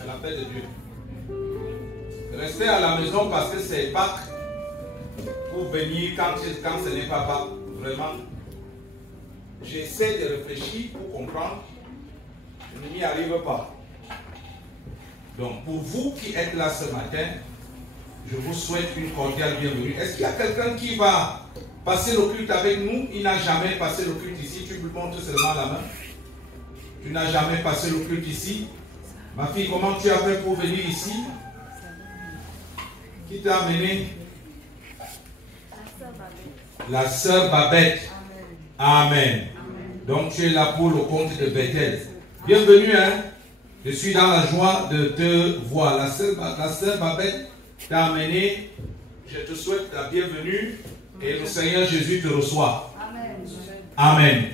C'est la paix de Dieu. Restez à la maison parce que c'est Pâques. Pour venir quand ce n'est pas Pâques. Vraiment, j'essaie de réfléchir pour comprendre. Je n'y arrive pas. Donc, pour vous qui êtes là ce matin, je vous souhaite une cordiale bienvenue. Est-ce qu'il y a quelqu'un qui va passer le culte avec nous? Il n'a jamais passé le culte ici. Tu me montres seulement la main. Tu n'as jamais passé le culte ici. Ma fille, comment tu as fait pour venir ici? Qui t'a amené? La sœur Babette. Amen. Amen. Donc tu es là pour le compte de Bethel. Bienvenue, hein. Je suis dans la joie de te voir. La sœur Babette t'a amené. Je te souhaite la bienvenue et le Seigneur Jésus te reçoit. Amen. Amen.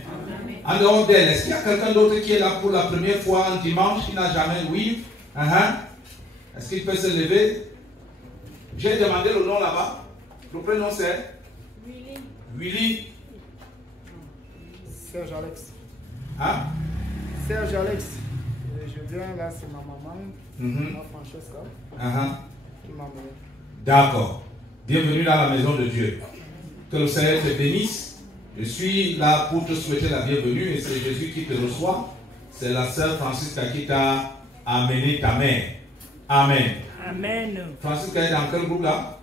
En dehors d'elle, est-ce qu'il y a quelqu'un d'autre qui est là pour la première fois un dimanche, qui n'a jamais oui? Est-ce qu'il peut se lever? J'ai demandé le nom là-bas. Le prénom c'est Willy. Willy. Serge Alex. Hein? Serge Alex. Je viens là, c'est ma maman, Francesca, qui m'a amené. D'accord. Bienvenue dans la maison de Dieu. Que le Seigneur te bénisse. Je suis là pour te souhaiter la bienvenue et c'est Jésus qui te reçoit. C'est la sœur Francisca qui t'a amené ta mère. Amen. Amen. Francisca est dans quel groupe là?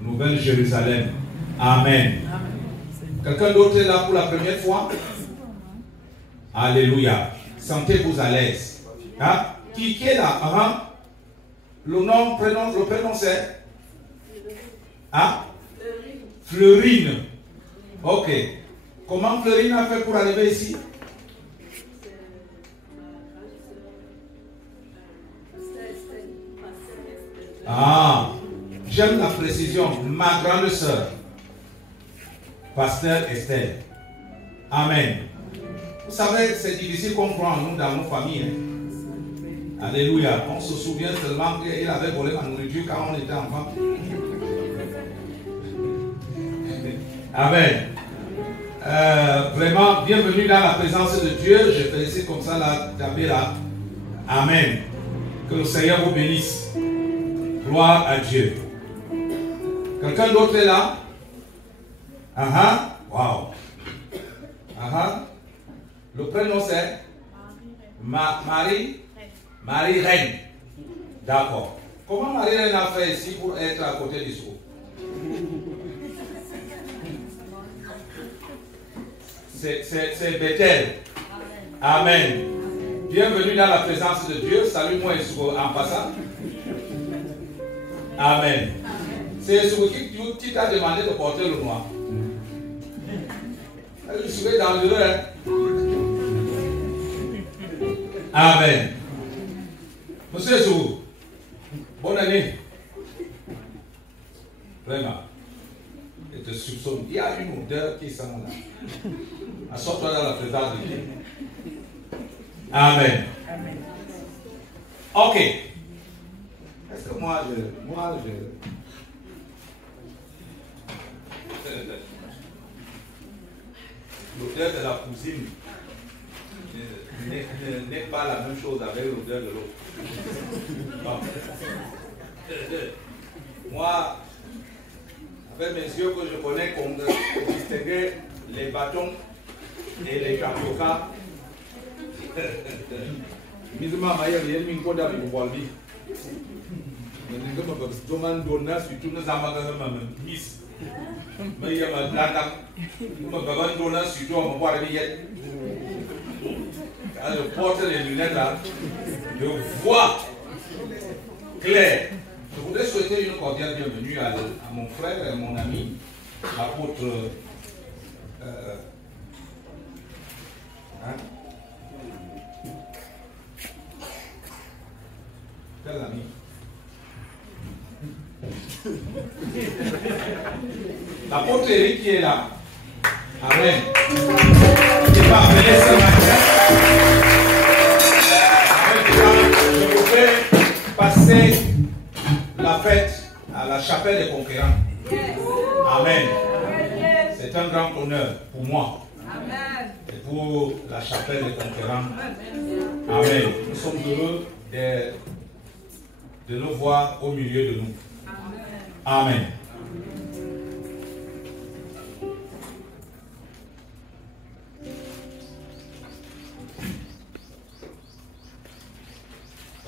Nouvelle Jérusalem. Amen. Quelqu'un d'autre est là pour la première fois? Alléluia. Sentez-vous à l'aise. Hein? Qui est là? Le nom, le prénom c'est? Hein? Fleurine. Ok. Comment Fleurine a fait pour arriver ici? Ah, j'aime la précision. Ma grande sœur, Pasteur Estelle. Amen. Vous savez, c'est difficile qu'on croit en nous dans nos familles. Hein? Alléluia. On se souvient seulement qu'il avait volé ma nourriture quand on était enfant. Amen. Vraiment, bienvenue dans la présence de Dieu. Je félicite comme ça la Tabéla. Amen. Que le Seigneur vous bénisse. Gloire à Dieu. Quelqu'un d'autre est là? Wow. Le prénom c'est Marie Reine. D'accord. Comment Marie Reine a fait ici pour être à côté du secours? C'est Bethel. Amen. Bienvenue dans la présence de Dieu. Salut-moi en passant. Amen. C'est ce qui t'a demandé de porter le noir. Je suis dangereux. Hein? Amen. Monsieur Zou, bonne année. Vraiment. Je te soupçonne. Il y a une odeur qui sent là. Assure-toi dans la présence de Dieu. Amen. Amen. Ok. Est-ce que moi je... L'odeur de la cousine n'est pas la même chose avec l'odeur de l'autre. Moi, avec mes yeux que je connais, qu'on distinguait les bâtons et les tapioca. Misma Maya, il y a une coda de Walbi. Je demande d'honneur sur tous nos amateurs, Miss. Mais il y a un platin. Je me demande d'honneur sur tout, on va voir les billets. Quand je porte les lunettes là, je vois clair. Je voudrais souhaiter une cordiale bienvenue à mon frère et mon ami, l'apôtre. Quel ami? L'apôtre Eric qui est là. Amen. Il va venir ce matin. Je voudrais passer la fête à la chapelle des conquérants. Amen. C'est un grand honneur pour moi. Et pour la chapelle des conquérants. Amen. Nous sommes heureux de le voir au milieu de nous. Amen.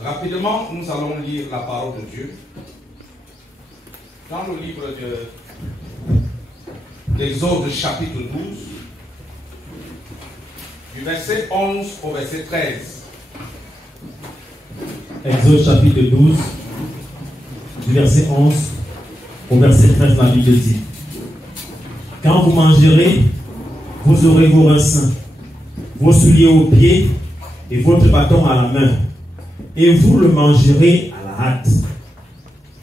Rapidement, nous allons lire la parole de Dieu dans le livre d'Exode chapitre 12, du verset 11 au verset 13. Exode chapitre 12, du verset 11 au verset 13, la Bible dit: Quand vous mangerez, vous aurez vos reins sains, vos souliers aux pieds et votre bâton à la main, et vous le mangerez à la hâte.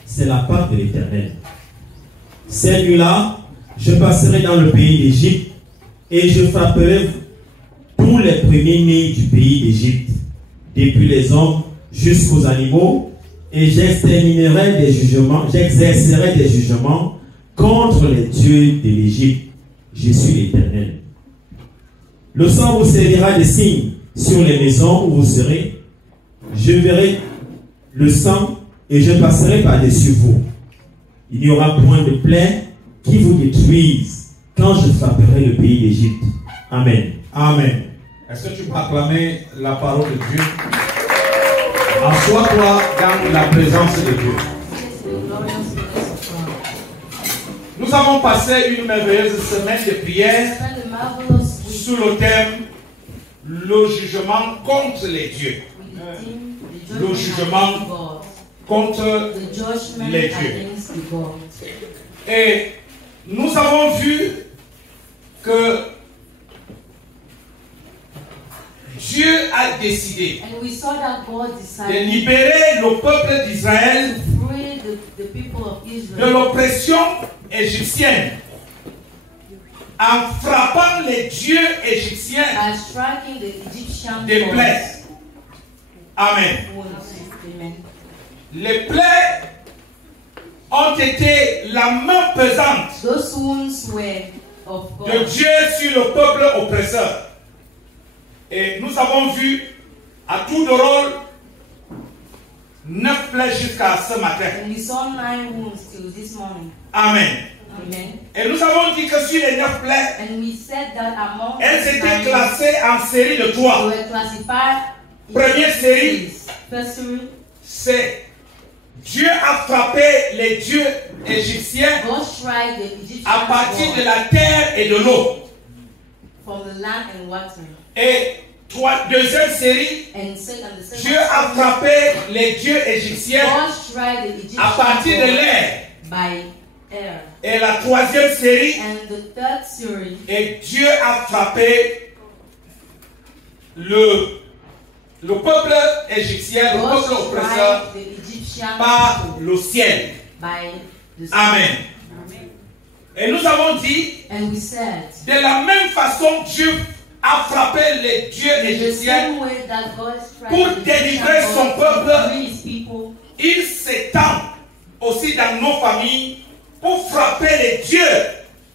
C'est la part de l'Éternel. Cette nuit-là, je passerai dans le pays d'Égypte et je frapperai tous les premiers-nés du pays d'Égypte, depuis les hommes jusqu'aux animaux, et j'exercerai des jugements contre les dieux de l'Égypte. Je suis l'Éternel. Le sang vous servira de signe sur les maisons où vous serez. Je verrai le sang et je passerai par-dessus vous. Il n'y aura point de plaie qui vous détruise quand je frapperai le pays d'Égypte. Amen. Amen. Est-ce que tu peux acclamer la parole de Dieu? Assois-toi dans la présence de Dieu. Nous avons passé une merveilleuse semaine de prière sous le thème le jugement contre les dieux. Le jugement contre les dieux. Et nous avons vu que Dieu a décidé de libérer le peuple d'Israël de l'oppression égyptienne en frappant les dieux égyptiens des plaies. Amen. Les plaies ont été la main pesante de Dieu sur le peuple oppresseur. Et nous avons vu à tour de rôle 9 plaies jusqu'à ce matin. Amen. Et nous avons dit que sur les 9 plaies, elles étaient classées en série de 3. Première série, c'est Dieu a frappé les dieux égyptiens à partir de la terre et de l'eau. Et deuxième série, Dieu a frappé les dieux égyptiens à partir de l'air. Et la troisième série, et Dieu a frappé le peuple égyptien, le peuple oppresseur, par le ciel. Amen. Et nous avons dit, de la même façon, Dieu a frappé les dieux égyptiens pour délivrer son peuple. Il s'étend aussi dans nos familles pour frapper les dieux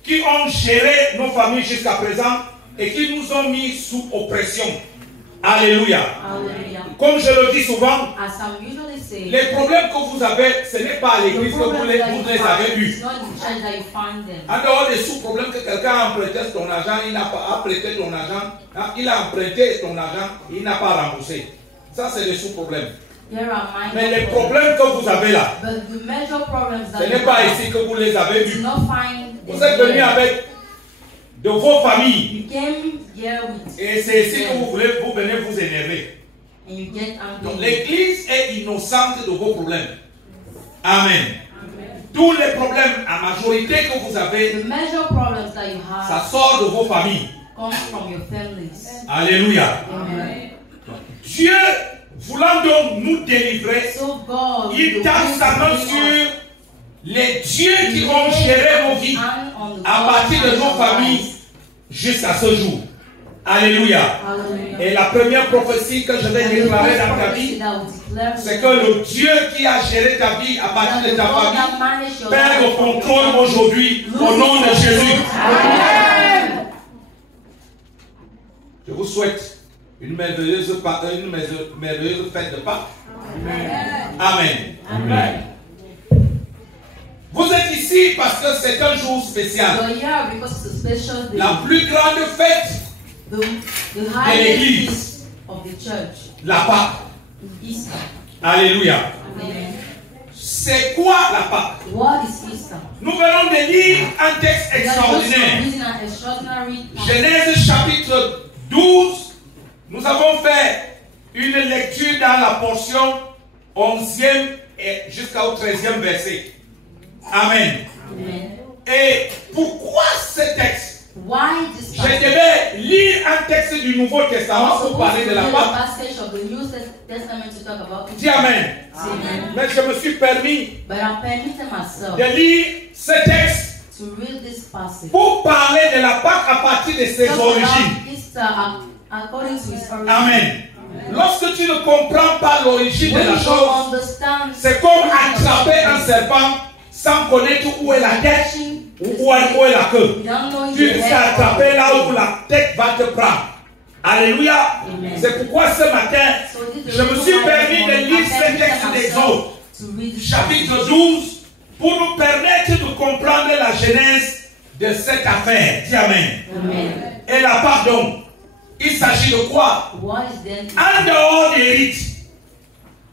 qui ont géré nos familles jusqu'à présent et qui nous ont mis sous oppression. Alléluia. Comme je le dis souvent, les problèmes que vous avez, ce n'est pas à l'église que vous les avez eus. En dehors des sous-problèmes que quelqu'un a emprunté ton argent, il n'a pas prêté ton argent, il a emprunté ton argent, il n'a pas remboursé. Ça, c'est les sous-problèmes. Mais les problèmes que vous avez là, ce n'est pas ici que vous les avez eus. Vous êtes venus avec de vos familles. Et c'est ici que vous venez vous énerver. Donc l'église est innocente de vos problèmes. Amen. Tous les problèmes, à majorité que vous avez, ça sort de vos familles. Alléluia. Dieu, voulant donc nous délivrer, il tape sa main sur les dieux qui ont géré nos vies à partir de nos familles jusqu'à ce jour. Alléluia. Et la première prophétie que je vais déclarer dans ta vie, c'est que le Dieu qui a géré ta vie à partir de ta famille perd le contrôle aujourd'hui au nom de Jésus. Je vous souhaite une merveilleuse fête de Pâques. Amen. Amen. Vous êtes ici parce que c'est un jour spécial. La plus grande fête de l'église, la Pâque. Alléluia. C'est quoi la Pâque? Nous venons de lire un texte extraordinaire. Genèse chapitre 12. Nous avons fait une lecture dans la portion 11e et jusqu'au 13e verset. Amen. Et pourquoi ce texte? Je devais lire un texte du Nouveau Testament pour parler de la Pâque. Dis Amen. Mais je me suis permis de lire ce texte pour parler de la Pâque à partir de ses origines. Amen. Lorsque tu ne comprends pas l'origine de la chose, c'est comme attraper un serpent sans connaître où est la tête ou où est la queue. Tu risques d'attraper là où la tête va te prendre. Alléluia. C'est pourquoi ce matin, je me suis permis de lire ce texte d'Exode, chapitre 12, pour nous permettre de comprendre la genèse de cette affaire. Dis Amen. Et la pardon. Il s'agit de quoi? En dehors des rites,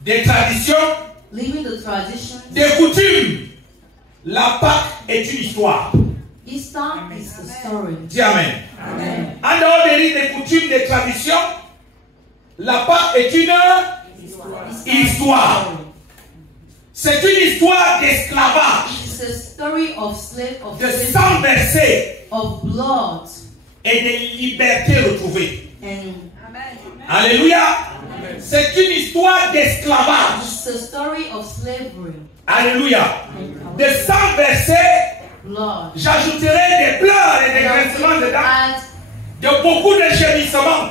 des traditions, des coutumes, la Pâque est une histoire. Dis Amen. En dehors des rites, des coutumes, des traditions, la Pâque est une histoire. C'est une histoire d'esclavage, de sang versé et de liberté retrouvée. Alléluia. C'est une histoire d'esclavage. Alléluia. De sang versé, j'ajouterai des pleurs et des grincements dedans, de beaucoup de gémissements,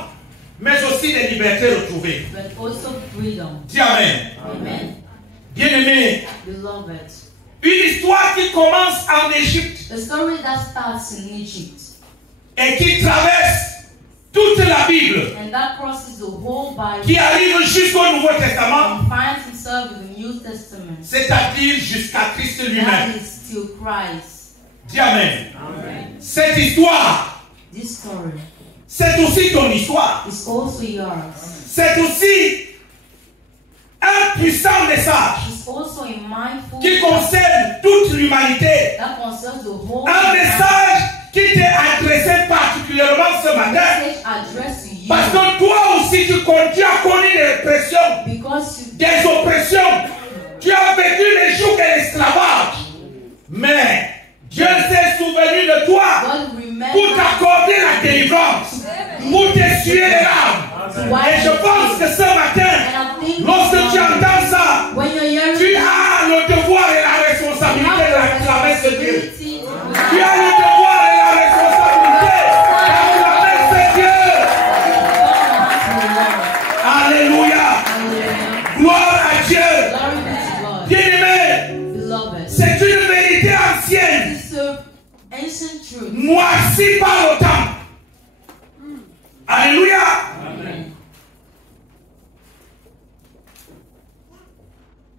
mais aussi des libertés retrouvées. Dis Amen. Bien-aimé, une histoire qui commence en Égypte et qui traverse toute la Bible, qui arrive jusqu'au Nouveau Testament, c'est-à-dire jusqu'à Christ lui-même. Dis Amen. Cette histoire, c'est aussi ton histoire. C'est aussi un puissant message qui concerne toute l'humanité. Un message qui t'est adressé particulièrement ce matin. Parce que toi aussi tu as connu des répressions, des oppressions. Tu as vécu les jours de l'esclavage. Mais Dieu s'est souvenu de toi pour t'accorder la délivrance, pour t'essuyer les larmes. Et je pense que ce matin, lorsque tu entends ça, tu as le devoir et la responsabilité de acclamer ce Dieu. Tu as le devoir et la responsabilité d'acclamer ce Dieu. Alléluia. Gloire à Dieu. Bien-aimé, c'est une vérité ancienne, noircie par le temps. Alléluia.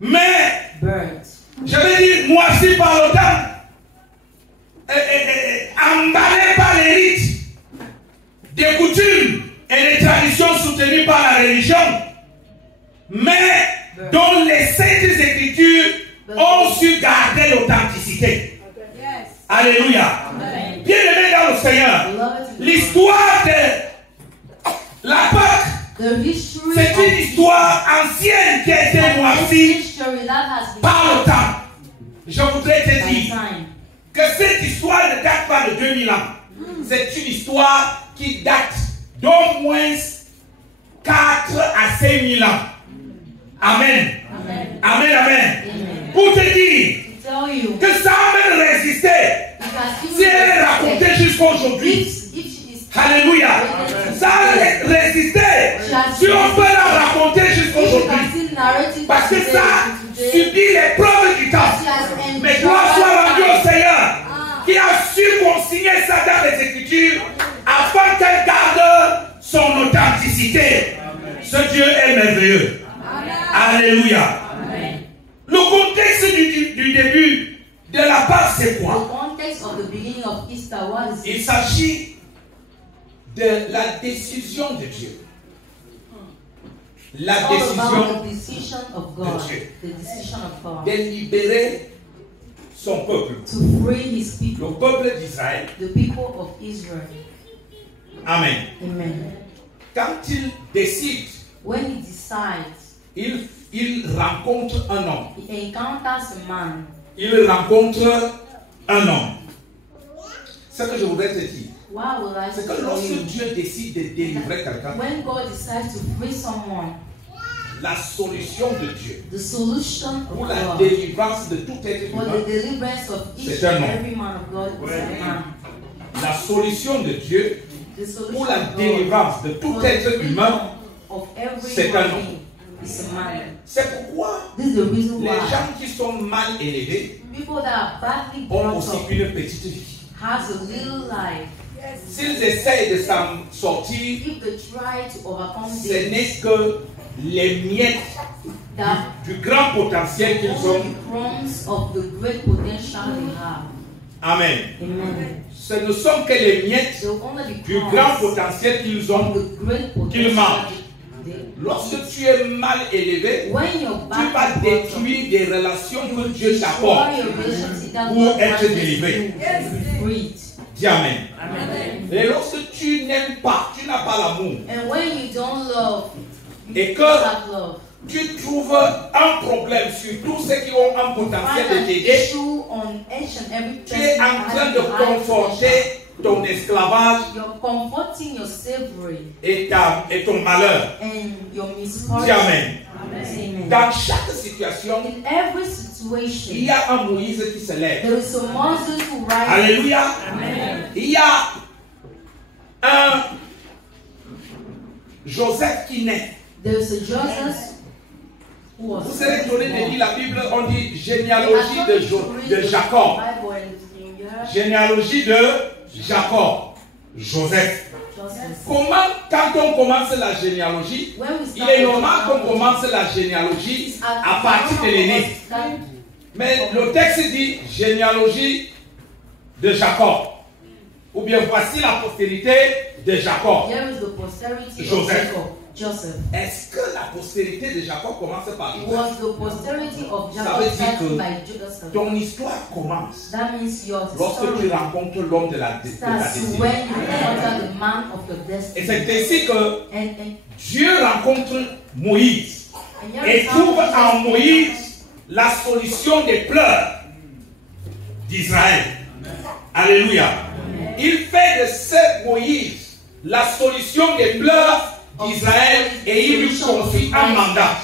Mais, je vais dire moisi par le temps, emballé par les rites, des coutumes et des traditions soutenues par la religion, mais dont les saintes écritures ont su garder l'authenticité. Alléluia. Bien-aimé dans le Seigneur, l'histoire de la Pâque, c'est une histoire ancienne qui a été noircie par le temps. Je voudrais te dire que cette histoire ne date pas de 2000 ans. C'est une histoire qui date d'au moins 4 à 5 000 ans. Amen. Amen. Pour te dire que ça a même résisté. Si elle est racontée jusqu'à aujourd'hui. Alléluia. Ça a résisté. Si on peut la raconter jusqu'à aujourd'hui. Parce que ça subit les preuves du temps. Mais gloire soit rendue au Seigneur qui a su consigner ça dans les Écritures afin qu'elle garde son authenticité. Ce Dieu est merveilleux. Alléluia. Le contexte du début de la Pâque, c'est quoi? Il s'agit de la décision de Dieu. La décision de Dieu de libérer son peuple, le peuple d'Israël. Amen. Quand il décide, il rencontre un homme. Il rencontre un homme. Ce que je voudrais te dire, c'est que lorsque Dieu décide de délivrer quelqu'un, la solution de Dieu pour la délivrance de tout être humain, c'est un homme. La solution de Dieu pour la délivrance de tout être humain, c'est un homme. C'est pourquoi les gens qui sont mal élevés ont aussi une petite vie. S'ils essayent de s'en sortir, ce n'est que les miettes du grand potentiel qu'ils ont. Amen. Ce ne sont que les miettes du grand potentiel qu'ils ont, qu'ils mangent. Lorsque tu es mal élevé, tu vas détruire des relations que Dieu t'apporte pour être délivré. Dis Amen. Et lorsque tu n'aimes pas, tu n'as pas l'amour, et que tu trouves un problème sur tous ceux qui ont un potentiel de t'aider, tu es en train de conforter ton esclavage et ton malheur. Dis Amen. Dans chaque situation, il y a un Moïse qui se lève. Alléluia. Il y a un Joseph qui naît. Vous serez étonné de lire la Bible, on dit généalogie de Jacob. Généalogie de Jacob. Joseph. Comment, quand on commence la généalogie, il est normal qu'on commence la généalogie à partir de l'aîné. Mais le texte dit généalogie de Jacob. Ou bien voici la postérité de Jacob. Joseph. Est-ce que la postérité de Jacob commence par Joseph? Ça veut dire que ton histoire commence lorsque tu rencontres l'homme de la destinée. Et c'est ainsi que Dieu rencontre Moïse et trouve en Moïse la solution des pleurs d'Israël. Alléluia. Il fait de ce Moïse la solution des pleurs d'Israël et il lui confie un mandat.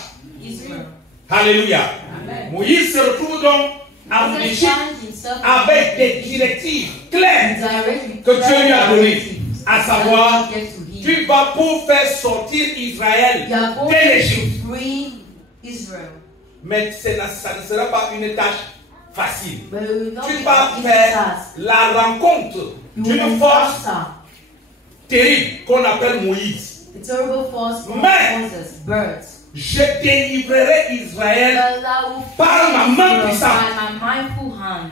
Alléluia. Moïse se retrouve donc en Égypte avec des directives claires que Dieu lui a données, à savoir, tu vas pour faire sortir Israël de l'Égypte. Mais ça ne sera pas une tâche facile. Tu vas faire la rencontre d'une force terrible qu'on appelle Moïse. Mais je délivrerai Israël par ma main puissante.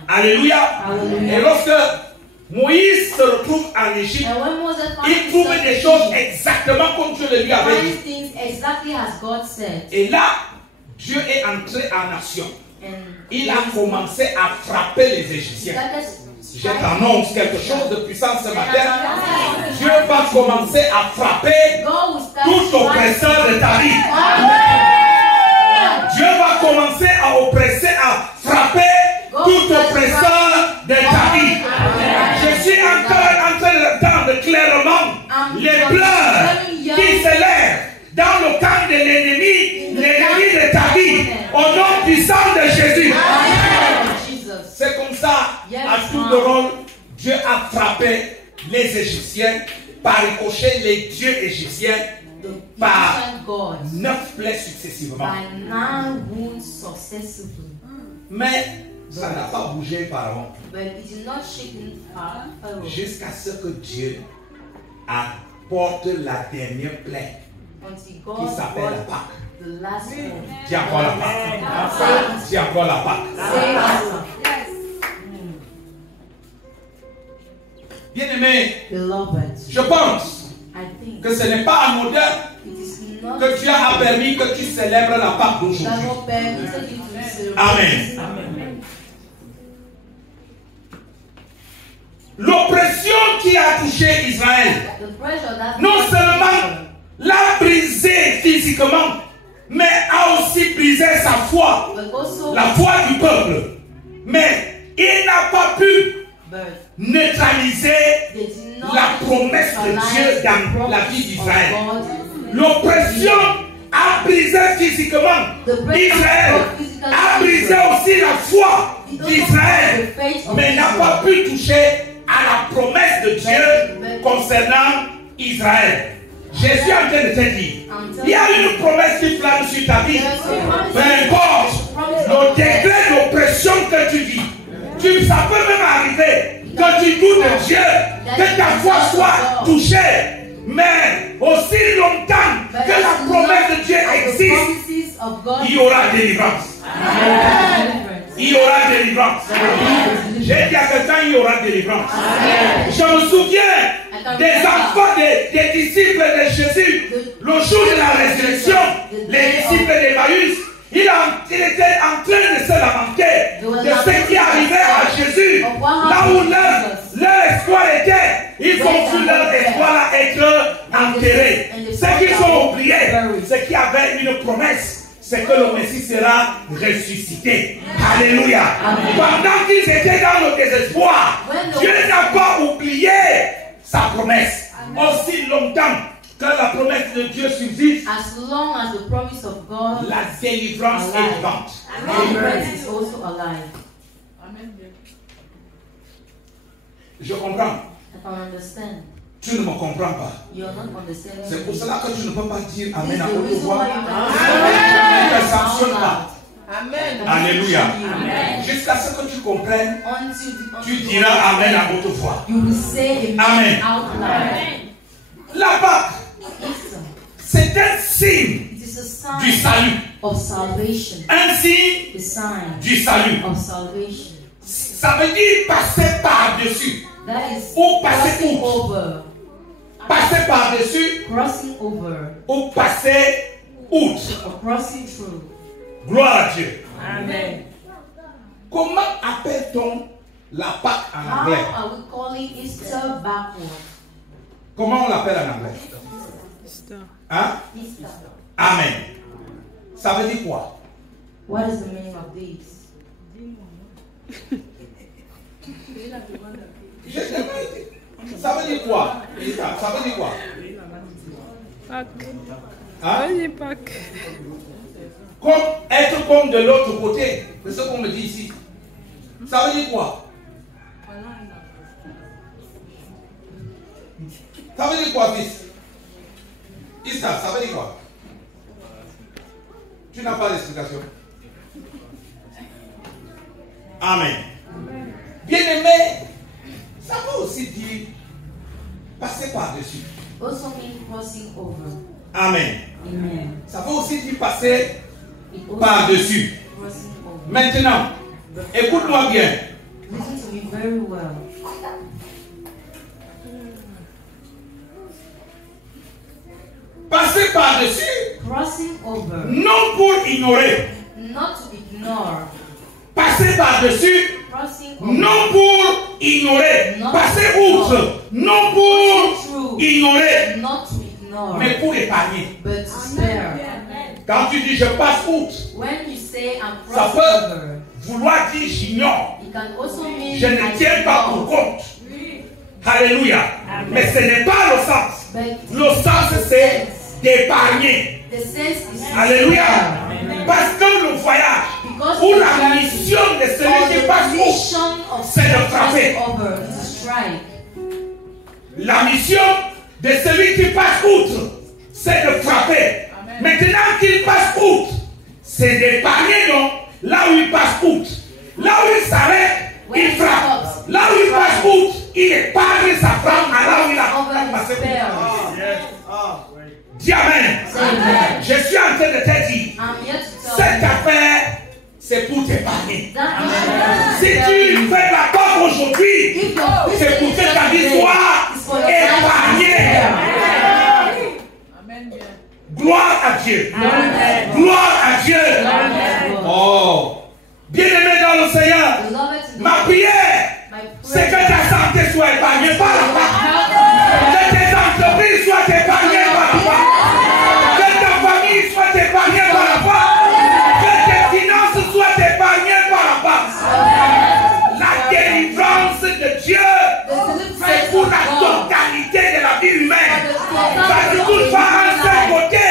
Alléluia. Et lorsque Moïse se retrouve en Égypte, il trouve des choses exactement comme Dieu le lui avait dit. Et là, Dieu est entré en action. Il a commencé à frapper les Égyptiens. Je t'annonce quelque chose de puissant ce matin. Dieu va commencer à frapper tout oppresseur de ta vie. Dieu va commencer à oppresser, à frapper tout oppresseur de ta vie. Je suis en train d'entendre clairement les pleurs qui s'élèvent dans le camp de l'ennemi de ta vie, au nom puissant de Jésus. C'est comme ça, à tout le rôle, Dieu a frappé les Égyptiens par ricochet les dieux égyptiens par 9 plaies successivement. Mais ça n'a pas bougé par an. Jusqu'à ce que Dieu a porte la dernière plaie qui s'appelle la Pâque. Dis encore la Pâque. Dis encore la Pâque. Bien-aimé, je pense que ce n'est pas anodin que Dieu a permis que tu célèbres la Pâque d'aujourd'hui. Amen. L'oppression qui a touché Israël, non seulement l'a brisé physiquement, mais a aussi brisé sa foi, la foi du peuple. Mais il n'a pas pu neutraliser la promesse de Dieu dans la vie d'Israël. L'oppression a brisé physiquement Israël, a brisé aussi la foi d'Israël, mais n'a pas pu toucher à la promesse de Dieu concernant Israël. Jésus est en train de te dire, il y a une promesse qui plane sur ta vie. Peu importe le degré d'oppression que tu vis, ça peut même arriver que tu doutes de Dieu, que ta foi soit touchée. Mais aussi longtemps que la promesse de Dieu existe, il y aura délivrance. Il y aura délivrance. J'ai dit à quelqu'un, il y aura délivrance. Je me souviens des enfants des disciples de Jésus, le jour de la résurrection, les disciples d'Emmaüs, il était en train de se lamenter de ce qui arrivait à Jésus, là où leur espoir était. Ils ont vu leur espoir être enterré. Ce qu'ils ont oublié, c'est qu'il y avait une promesse, c'est que le Messie sera ressuscité. Alléluia. Pendant qu'ils étaient dans le désespoir, Dieu n'a pas oublié sa promesse. Aussi longtemps que la promesse de Dieu subsiste, as long as the promise of God, la délivrance est vivante. Deliverance is also alive. Je comprends. I can understand. Tu ne me comprends pas. You're not understanding. C'est pour cela que tu ne peux pas dire Amen à This is the haute reason voix. why you Ne can sanctionne pas. Amen. Alléluia. Amen. Jusqu'à ce que tu comprennes, tu Until diras Amen à haute voix. you will say Amen. Amen out loud. La Pâque, Easter, c'est un signe it is a du sign salut. of salvation. Un signe The sign du salut. of salvation. Ça veut dire passer par-dessus. That is Ou passer crossing outre. over. Passer par-dessus Crossing over. ou passer outre. Or crossing through. Gloire à Dieu. Amen. Comment appelle-t-on la Pâque en How anglais? are we calling Easter backward? Comment on l'appelle en anglais? Hein? Easter. Amen. Ça veut dire quoi? What is the meaning of this? Ça veut dire quoi? Ça veut dire quoi? Pâques. Hein? Vas-y, Pâques. Comme être comme de l'autre côté. C'est ce qu'on me dit ici. Ça veut dire quoi? Ça veut dire quoi, fils? Issa, ça veut dire quoi? Tu n'as pas d'explication. Amen. Bien-aimé, ça veut aussi dire passer par-dessus. Also means crossing over. Amen. Amen. Ça veut aussi dire passer It also par-dessus. means crossing over. Maintenant, écoute-moi bien. Listen to me very well. Passer par-dessus, Crossing over, non pour ignorer. not to ignore. Passer par-dessus, Crossing over, non pour ignorer. Non. Passer outre, non pour True. ignorer, not to ignore, mais pour épargner. but to spare. Quand tu dis je passe outre, When you say I'm ça crossing peut over, vouloir dire j'ignore. it can also mean Je ne I tiens pas pour ignore. compte. Alléluia. Mais ce n'est pas le sens. But Le sens c'est d'épargner. the sense is to Alléluia. spare. Parce que le voyage Because ou the la journey mission de or celui qui the passe outre, mission of c'est de frapper. crossing over is to strike. La mission de celui qui passe outre, c'est de frapper. Maintenant qu'il passe outre, c'est d'épargner, non? Là où il passe outre. Là où il s'arrête, il frappe. Là où il passe outre, il épargne sa femme à là où il a Over passé is spare. outre. Dis Amen. Je suis en train de te dire, cette affaire, c'est pour t'épargner. Si tu fais la porte aujourd'hui, c'est pour que ta vie soit épargnée. Gloire à Dieu. Gloire à Dieu. Oh. Bien-aimé dans le Seigneur, ma prière, c'est que ta santé soit épargnée par la part. Que tes entreprises soient épargnées par la part. Que ta famille soit épargnée par la part. Que tes finances soient épargnées par la part. La délivrance de Dieu, c'est pour la totalité de la vie humaine. Ça ne touche pas un seul côté,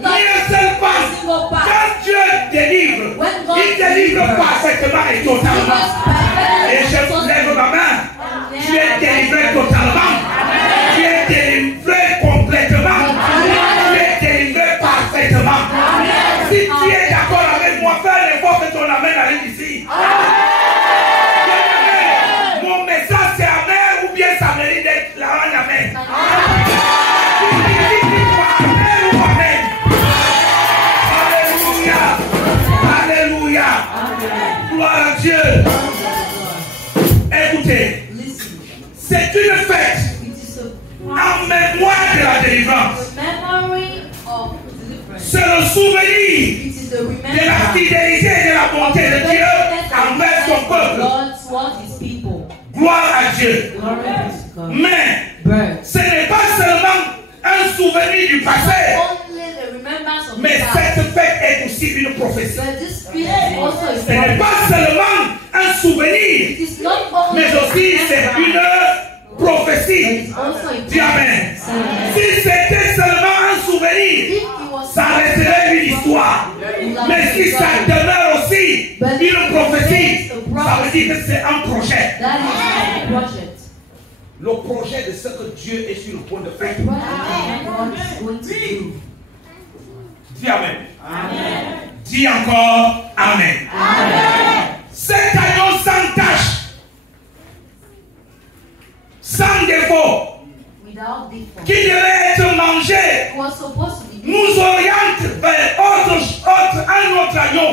ni un seul pas. Quand Dieu délivre, il délivre parfaitement et totalement. Et je lève ma main. Tu es délivré totalement. Tu es délivré complètement. Tu es délivré parfaitement. Si tu es d'accord avec moi, fais l'effort que ton amen arrive ici. Mon message c'est amen ou bien ça mérite d'être là en amen. Alléluia. Gloire à Dieu. Écoutez, c'est une fête en mémoire de la délivrance. C'est le souvenir de la fidélité et de la bonté de Dieu envers son peuple. Gloire à Dieu. Mais ce n'est pas seulement un souvenir du passé, mais cette fête est aussi une prophétie. Ce n'est pas seulement un souvenir, mais aussi c'est une prophétie. Dis Amen. Si c'était seulement un souvenir, ça resterait une histoire. Mais si ça demeure aussi une prophétie, ça veut dire que c'est un projet. Le projet de ce que Dieu est sur le point de faire. Dis Amen. Dis encore Amen. Cet agneau sans tache, sans défaut, qui devait être mangé, nous oriente vers un autre agneau.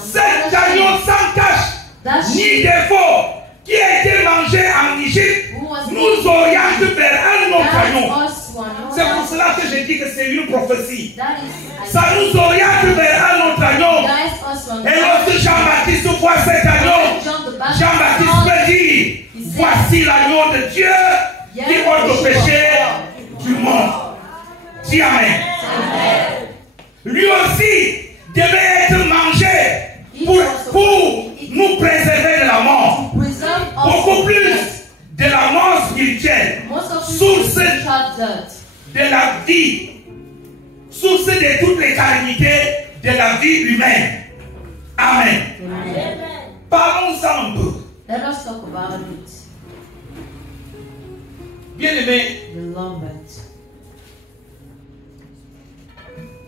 Cet agneau sans tache, ni défaut, qui a été mangé en Égypte, nous oriente vers un autre agneau. C'est pour cela que je dis que c'est une prophétie. Ça nous oriente vers un autre agneau. Et lorsque Jean-Baptiste voit cet agneau, Jean-Baptiste peut dire, voici l'agneau de Dieu qui ôte le péché du monde. Dis Amen. Lui aussi devait être mangé pour nous préserver de la mort. Beaucoup plus de la mort spirituelle, source de la vie, source de toutes les calamités de la vie humaine. Amen. Parlons-en un peu. Let us talk about it. Bien-aimé,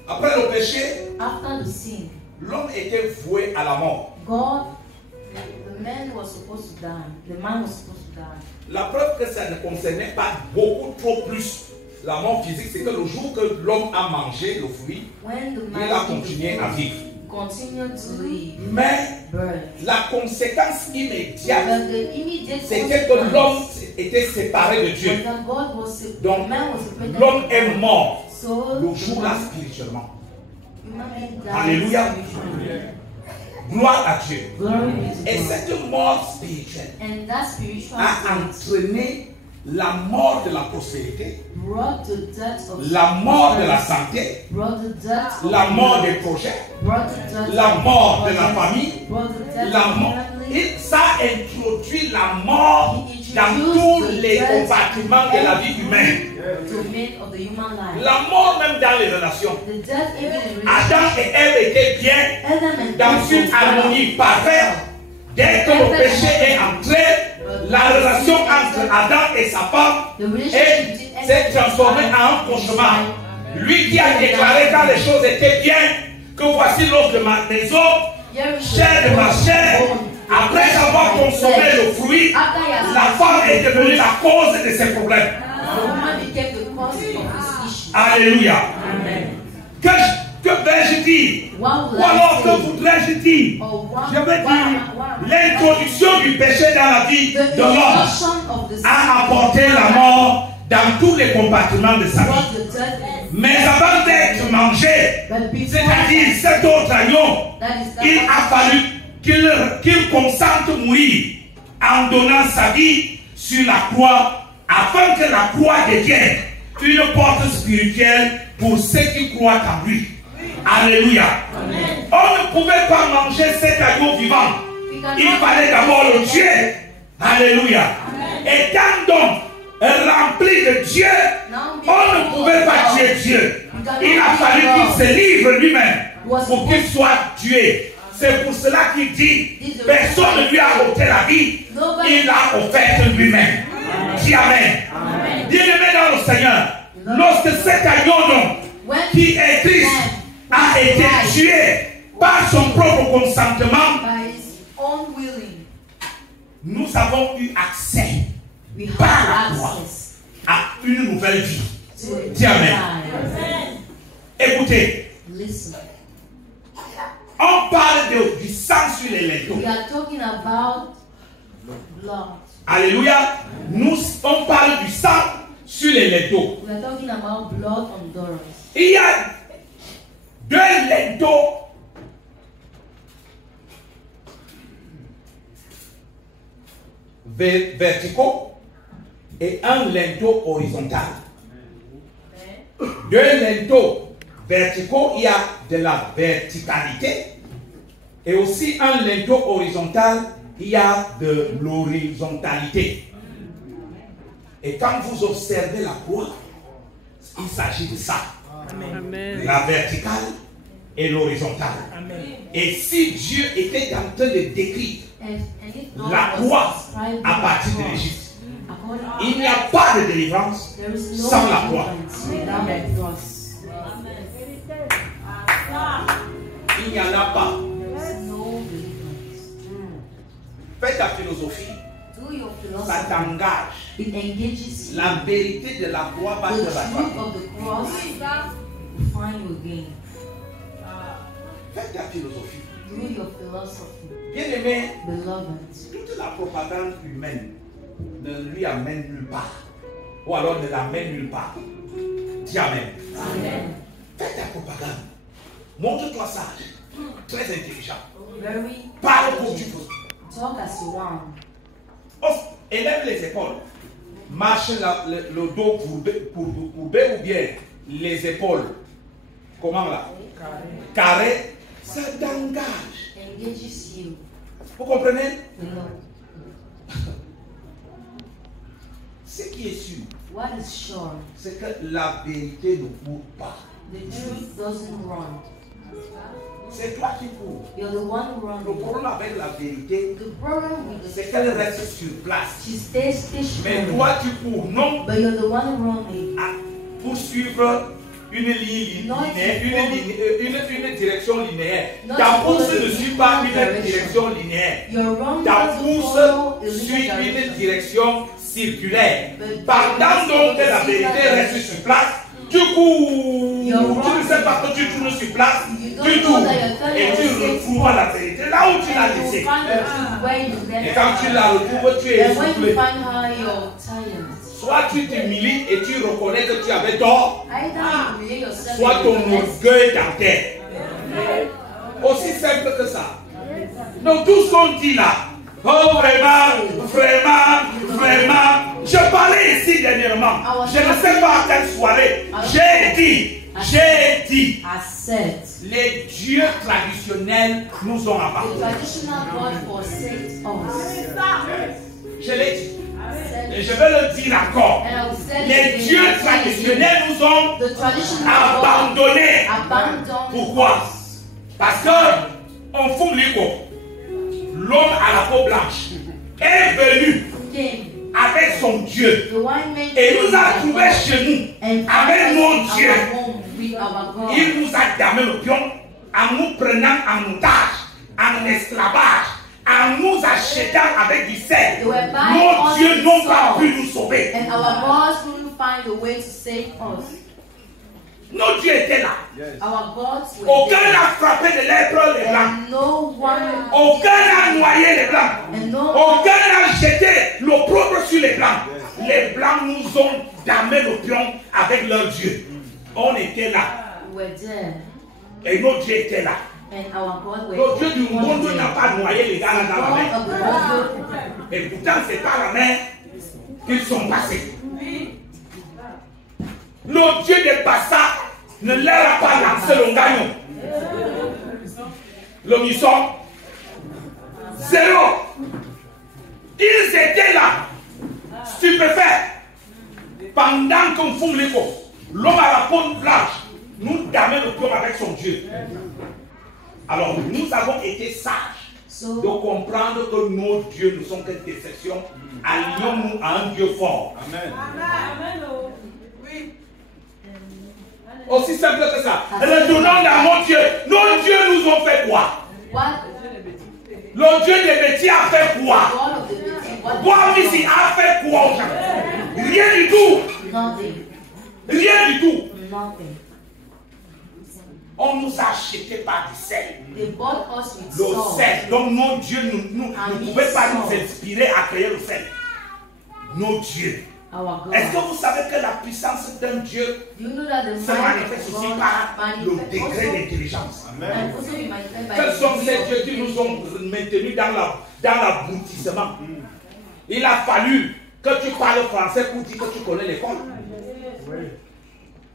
après le péché, after the sin, l'homme était voué à la mort. the man was supposed to die. The man was supposed to die. La preuve que ça ne concernait pas beaucoup trop plus la mort physique, c'est que le jour que l'homme a mangé le fruit, il a continué à vivre. Mais la conséquence immédiate, c'était que l'homme était séparé de Dieu. Donc l'homme est mort le jour-là spirituellement. Alléluia. Gloire à Dieu. Et cette mort spirituelle a entraîné la mort de la prospérité, la mort de la santé, la mort des projets, la mort de la famille, la mort. Et ça introduit la mort dans tous les compartiments de la vie humaine. La mort même dans les relations. Adam et Ève étaient bien dans une harmonie parfaite. Dès que le péché est entré, la relation entre Adam et sa femme s'est transformée en un cauchemar. Lui qui a déclaré quand les choses étaient bien, que voici l'os de ma maison, chair de ma chair. Après avoir consommé le fruit, la femme est devenue la cause de ses problèmes. Alléluia. Amen. Que vais-je dire? Ou alors que voudrais-je dire? Je veux dire, l'introduction du péché dans la vie de l'homme a apporté la mort dans tous les compartiments de sa vie. Mais avant d'être mangé, c'est-à-dire cet autre agneau, il a fallu qu'il consente mourir en donnant sa vie sur la croix, afin que la croix devienne une porte spirituelle pour ceux qui croient en lui. Alléluia. Amen. On ne pouvait pas manger cet agneau vivant. Il fallait d'abord le tuer. Alléluia. Amen. Étant donc rempli de Dieu, on ne pouvait pas tuer Dieu. Il a fallu qu'il se livre lui-même pour qu'il soit tué. C'est pour cela qu'il dit, personne ne lui a ôté la vie, il l'a offerte lui-même. Dis Amen. Bien-aimé dans le Seigneur, lorsque cet agneau donc, qui est Christ, a été tué par son propre consentement, nous avons eu accès par la croix à une nouvelle vie. Dis Amen. Écoutez, on parle du sang sur les linteaux. Alléluia. On parle du sang sur les linteaux. Il y a deux linteaux verticaux et un linteau horizontal. Deux linteaux verticaux, il y a de la verticalité, et aussi un linteau horizontal, il y a de l'horizontalité. Et quand vous observez la croix, il s'agit de ça. Amen. La verticale et l'horizontale. Et si Dieu était en train de décrire la croix à partir de l'Égypte, il n'y a pas de délivrance sans la croix. Il n'y en a pas. Fais ta philosophie. Ça t'engage. La vérité de la croix va te rattraper. Fais ta philosophie. Bien aimé, toute la propagande humaine ne lui amène nulle part. Ou alors ne l'amène nulle part. Dis Amen. Amen. Fais ta propagande. Montre-toi sage. Très intelligent. Parle comme tu peux. Talk as you want. Élève les épaules. Marche le dos courbé ou bien les épaules. Comment là? Carré. Ça t'engage. Vous comprenez? Ce qui est sûr, c'est que la vérité ne court pas. The truth doesn't run. C'est toi qui cours. You're the one running. Le problème avec la vérité, c'est the qu'elle reste sur place. she stays stationary. Mais toi tu cours non But you're the one running. pour suivre une ligne linéaire, une direction linéaire. Ta course ne suit pas une direction linéaire. Ta course suit une direction circulaire. Pendant donc que la vérité reste sur place, tu cours, tu ne sais pas que tu tournes sur place, tu tournes et tu retrouves la vérité là où tu l'as laissée. Et quand tu la retrouves, tu es essoufflé. Soit tu t'humilies et tu reconnais que tu avais tort, soit ton orgueil t'enterre. Aussi simple que ça. Donc tout ce qu'on dit là, oh vraiment, je parlais ici dernièrement, je ne sais pas à quelle soirée, j'ai dit, les dieux traditionnels nous ont abandonnés. Je l'ai dit. Et je vais le dire encore. Les dieux traditionnels nous ont abandonnés. Pourquoi? Parce que on fout l'ego. L'homme à la peau blanche est venu avec son Dieu et nous a trouvés chez nous avec nos dieux. Il nous a damé le pion en nous prenant en otage, en esclavage, en nous achetant avec du sel. Nos dieux n'ont pas pu nous sauver. Nos dieux étaient là. Our gods were Aucun there. n'a frappé de lèpre les blancs. And no one Aucun n'a noyé les blancs. and no Aucun n'a jeté l'opprobre sur les blancs. Les blancs nous ont damé l'opium avec leurs dieux. On était là. were there. Et nos dieux étaient là. And our God were Le Dieu du there. monde n'a pas noyé les gars là dans la mer. God of the world. Et pourtant, c'est par la mer qu'ils sont passés. Le Dieu des Bassa ne leur a pas lancé le gagnon. Le muson. Zéro. Ils étaient là, stupéfaits. Pendant qu'on fout les faux, l'homme à la peau blanche nous damait le cœur avec son Dieu. Alors nous avons été sages de comprendre que nos dieux ne sont que des déceptions. Allions-nous à un Dieu fort. Amen. Oui. Aussi simple que ça. Retournons dans mon Dieu. Nos dieux nous ont fait quoi? Le Dieu des bêtises a fait quoi? Bois ici a fait quoi aux gens? Rien du tout. Rien du tout. On nous a acheté par du sel. Le sel. Donc nos dieux ne pouvaient pas nous inspirer à créer le sel. Nos dieux. Est-ce que vous savez que la puissance d'un Dieu se manifeste aussi par le degré d'intelligence? Quels sont ces dieux qui nous ont maintenus dans l'aboutissement? Il a fallu que tu parles français pour dire que tu connais l'école.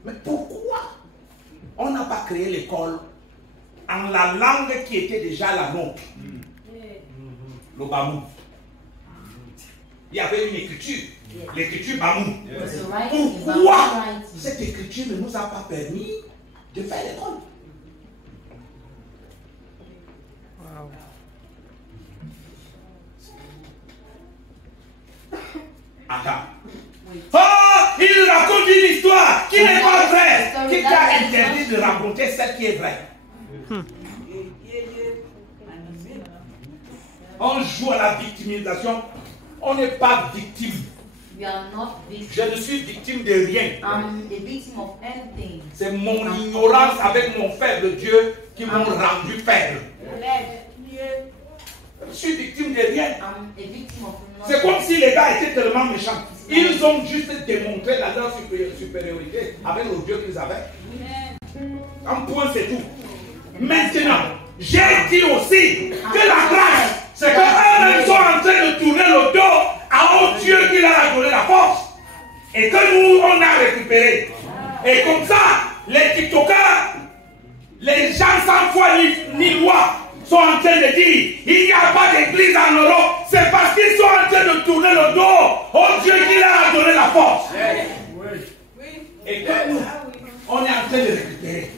Mais pourquoi on n'a pas créé l'école en la langue qui était déjà la nôtre? Le Bamou. Il y avait une écriture. L'écriture Bamou. Pourquoi cette écriture ne nous a pas permis de faire l'école? Attends. Oh, il raconte une histoire qui n'est pas vraie, qui t'a interdit de raconter celle qui est vraie. On joue à la victimisation. On n'est pas victime. Je ne suis victime de rien. C'est mon ignorance avec mon faible Dieu qui m'ont rendu faible. Je suis victime de rien. C'est comme si les gars étaient tellement méchants. Ils ont juste démontré leur supériorité avec le Dieu qu'ils avaient. Un point, c'est tout. Maintenant, j'ai dit aussi que la grâce, c'est qu'eux-mêmes sont en train de tourner le dos à un Dieu qui leur a donné la force. Et que nous, on a récupéré. Et comme ça, les TikTokers, les gens sans foi ni loi, sont en train de dire il n'y a pas d'église en Europe. C'est parce qu'ils sont en train de tourner le dos au Dieu qui leur a donné la force. Et que nous, on est en train de récupérer.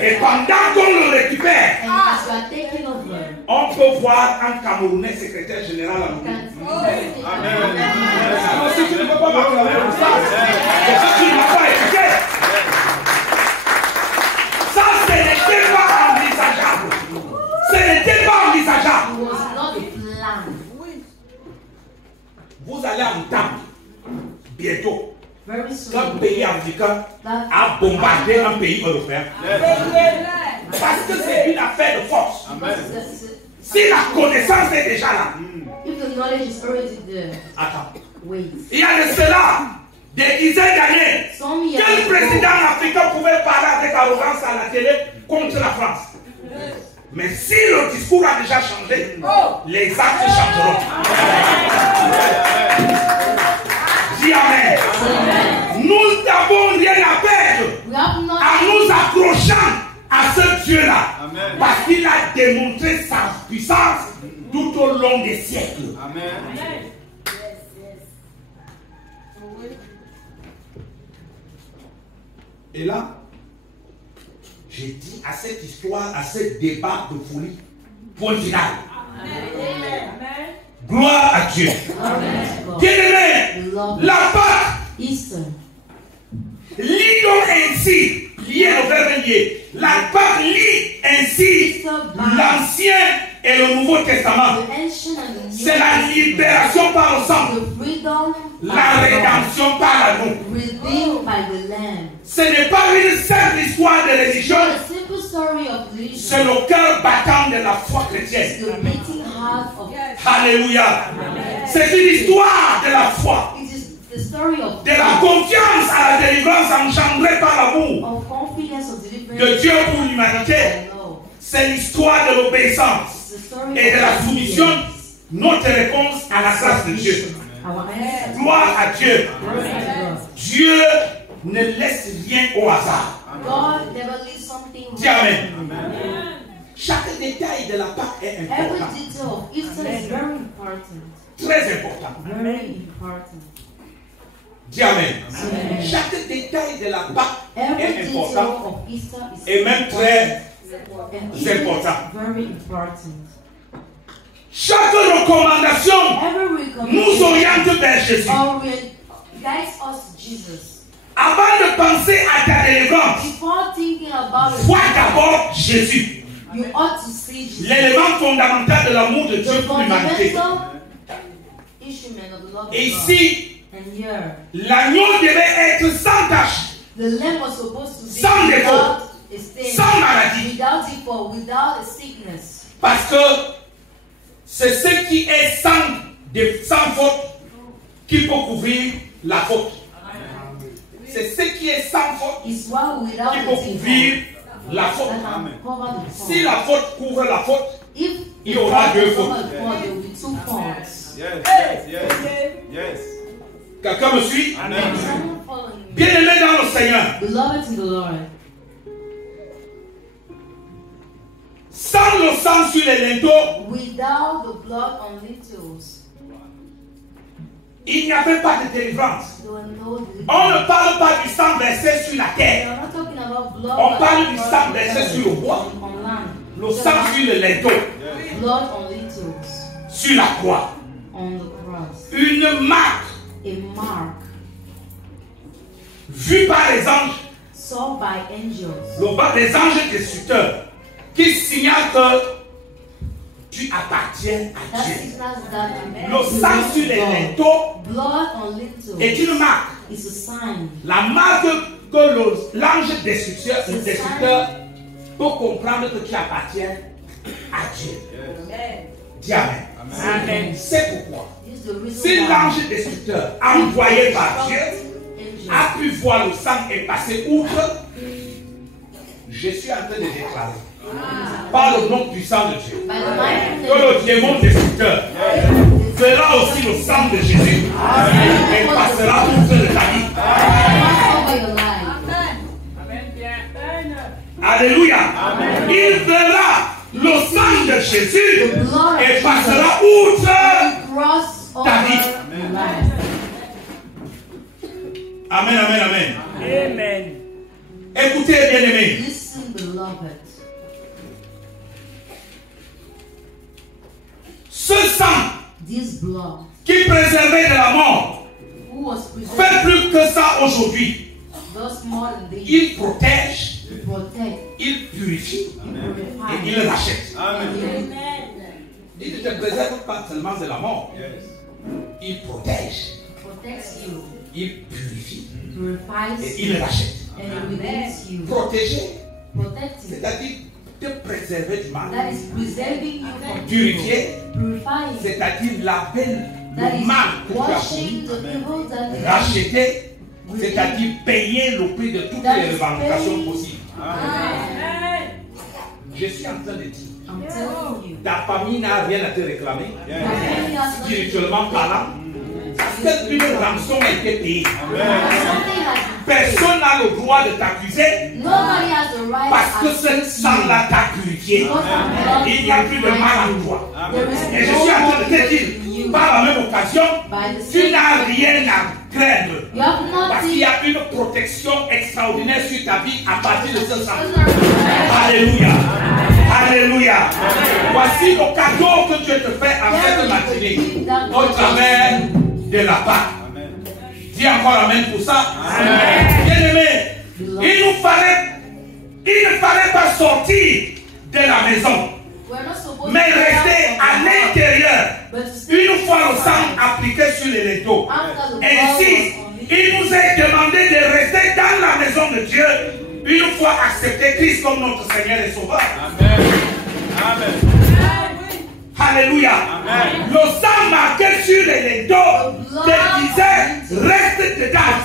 Et pendant qu'on le récupère, on peut voir un Camerounais secrétaire général à nous. Si tu ne peux pas m'acclamer comme ça, c'est que tu ne m'as pas écouté. Ça, ce n'était pas envisageable. Ce n'était pas envisageable. Vous allez entendre bientôt qu'un pays africain a bombardé un pays européen. Parce que c'est une affaire de force. Si la connaissance est déjà là. Attends. Il y a de cela des dizaines d'années. Quel président africain pouvait parler avec arrogance à la télé contre la France? Mais si le discours a déjà changé, les actes changeront. Dis Amen. Nous n'avons rien à perdre en nous accrochant à ce Dieu-là. Parce qu'il a démontré sa puissance tout au long des siècles. Amen. Et là, j'ai dit à cette histoire, à ce débat de folie, point final. Gloire à Dieu. Bien-aimé, la Pâque, lisons ainsi lié, le verbe lié. La Pâque lie ainsi l'Ancien et le Nouveau Testament. C'est la libération par le sang. La rédemption par l'agneau. Ce n'est pas une simple histoire de religion. C'est le cœur battant de la foi chrétienne. Alléluia. C'est une histoire de la foi. De la confiance à la délivrance engendrée par l'amour de Dieu pour l'humanité. C'est l'histoire de l'obéissance et de la soumission, notre réponse à la grâce de Dieu. Gloire à Dieu. Dieu ne laisse rien au hasard. Dis Amen. Chaque détail de la Pâque est important. Très important. Dis Amen. Chaque détail de la Pâque est important et même très important. Chaque recommandation nous oriente vers Jésus. Avant de penser à ta délivrance, vois d'abord Jésus. L'élément fondamental de l'amour de Dieu pour l'humanité. Et ici, l'agneau devait être sans tache, sans défaut, sans maladie. Parce que c'est ce qui est sans faute qui peut couvrir la faute. C'est ce qui est sans faute qui peut couvrir la faute. Si la faute couvre la faute, il y aura deux fautes. Yes. Quelqu'un me suit? Bien-aimé dans le Seigneur. Sans le sang sur les linteaux, il n'y avait pas de délivrance. On ne parle pas du sang versé sur la terre. On parle du sang versé sur le bois. Le sang sur le linteau. Sur la croix. Une marque. Vue par les anges. Les anges destructeurs. Qui signale que tu appartiens à Dieu. Le sang sur les linteaux est une marque. La marque que l'ange destructeur peut comprendre que tu appartiens à Dieu. Dis Amen. C'est pourquoi, si l'ange destructeur envoyé par Dieu a pu voir le sang et passer outre, je suis en train de déclarer par le nom puissant de Dieu que le démon destructeur verra aussi le sang de Jésus et passera outre de ta vie. Alléluia. Il verra le sang de Jésus et passera outre ta vie. Amen. Écoutez, bien-aimés. Ce sang qui préservait de la mort fait plus que ça aujourd'hui. Il protège, il purifie et il rachète. Il ne te préserve pas seulement de la mort. Il protège, il purifie et il rachète. Protéger, c'est-à-dire te préserver du mal. Purifier, c'est-à-dire laver le mal que tu as commis. Racheter, c'est-à-dire payer le prix de toutes les revendications possibles. Je suis en train de dire, ta famille n'a rien à te réclamer, spirituellement parlant, parce qu'une rançon a été payée. Personne n'a le droit de t'accuser parce que ce sang-là t'a purifié. Il n'y a plus de mal en toi. Et je suis en train de te dire, par la même occasion, tu n'as rien à craindre parce qu'il y a une protection extraordinaire sur ta vie à partir de ce sang. Alléluia. Voici le cadeau que Dieu te fait en cette matinée au travers de la Pâque. Dis encore amen pour ça. Bien-aimé, il nous fallait Il ne fallait pas sortir de la maison, mais rester à l'intérieur. Une fois le sang appliqué sur les linteaux. Ainsi, il nous est demandé de rester dans la maison de Dieu une fois accepté Christ comme notre Seigneur et Sauveur. Amen. Amen. Alléluia. Amen. Le sang marqué sur les linteaux te disait reste dedans.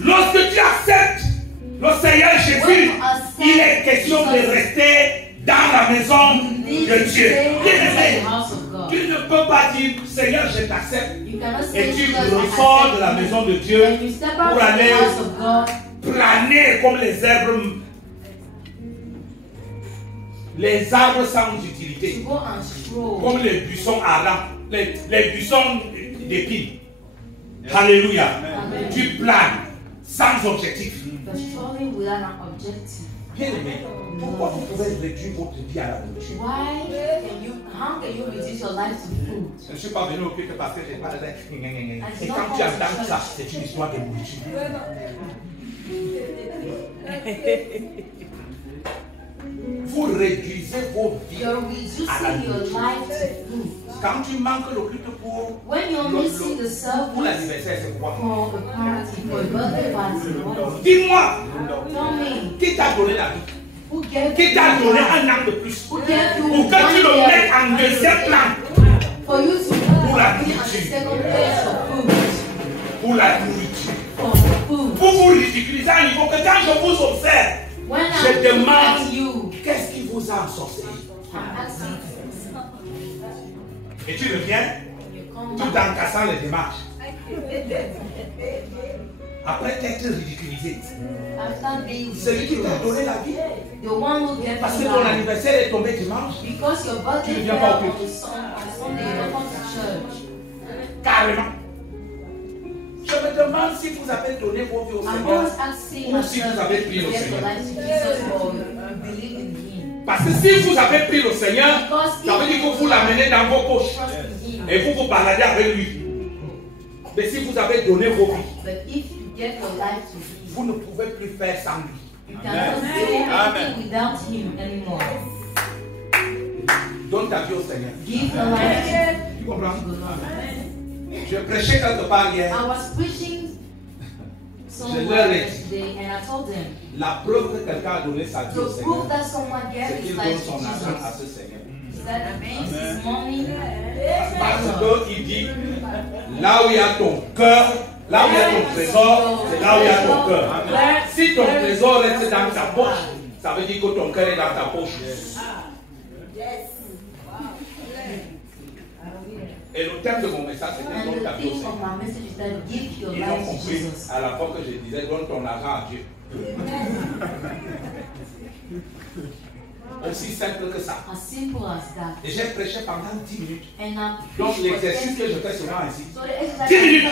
Lorsque tu acceptes le Seigneur Jésus, il est question de rester dans la maison de Dieu. Tu ne peux pas dire Seigneur je t'accepte et tu ressors de la maison de Dieu pour aller planer comme les herbes. Les arbres sans utilité, comme les buissons ardents, les buissons d'épines. Alléluia. Tu planes sans objectif. Bien aimé, pourquoi vous pouvez réduire votre vie à la nourriture? Je ne suis pas venu au culte parce que j'ai pas de... Et quand tu entends ça, c'est une histoire de nourriture. Vous réduisez vos vies à la nourriture. Quand tu manques le culte pour l'anniversaire, c'est quoi? Dis-moi, qui t'a donné la vie? Qui t'a donné un an de plus? Pour que tu le mettes en deuxième plan pour la nourriture. Pour la nourriture. Pour vous ridiculiser à un niveau que quand je vous observe, je demande qu'est-ce qui vous a ensorcelé. Et tu reviens tout en cassant les démarches. Après t'être ridiculisé. Celui qui t'a donné la vie. Parce que ton anniversaire est tombé dimanche. Tu ne viens pas au culte. Carrément. Je me demande si vous avez donné vos vies au Seigneur ou si vous avez pris le Seigneur. Parce que si vous avez pris le Seigneur, ça veut dire que vous l'amenez dans vos poches et vous vous baladez avec lui. Mais si vous avez donné vos vies, vous ne pouvez plus faire sans lui. Amen. Donne ta vie au Seigneur. Tu comprends? Je prêchais quelque part hier. Je leur ai dit, la preuve que quelqu'un a donné sa vie au Seigneur, c'est qu'il donne son argent à ce Seigneur. Parce qu'il dit, là où il y a ton cœur, là où il y a ton trésor, c'est là où il y a ton cœur. Si ton trésor reste dans ta poche, ça veut dire que ton cœur est dans ta poche. Et le thème de mon message, c'était donne ta vie au Seigneur. Ils ont compris à la fois que je disais donne ton argent à Dieu. Aussi simple que ça. Et j'ai prêché pendant 10 minutes. Donc l'exercice que je fais souvent ici, 10 minutes.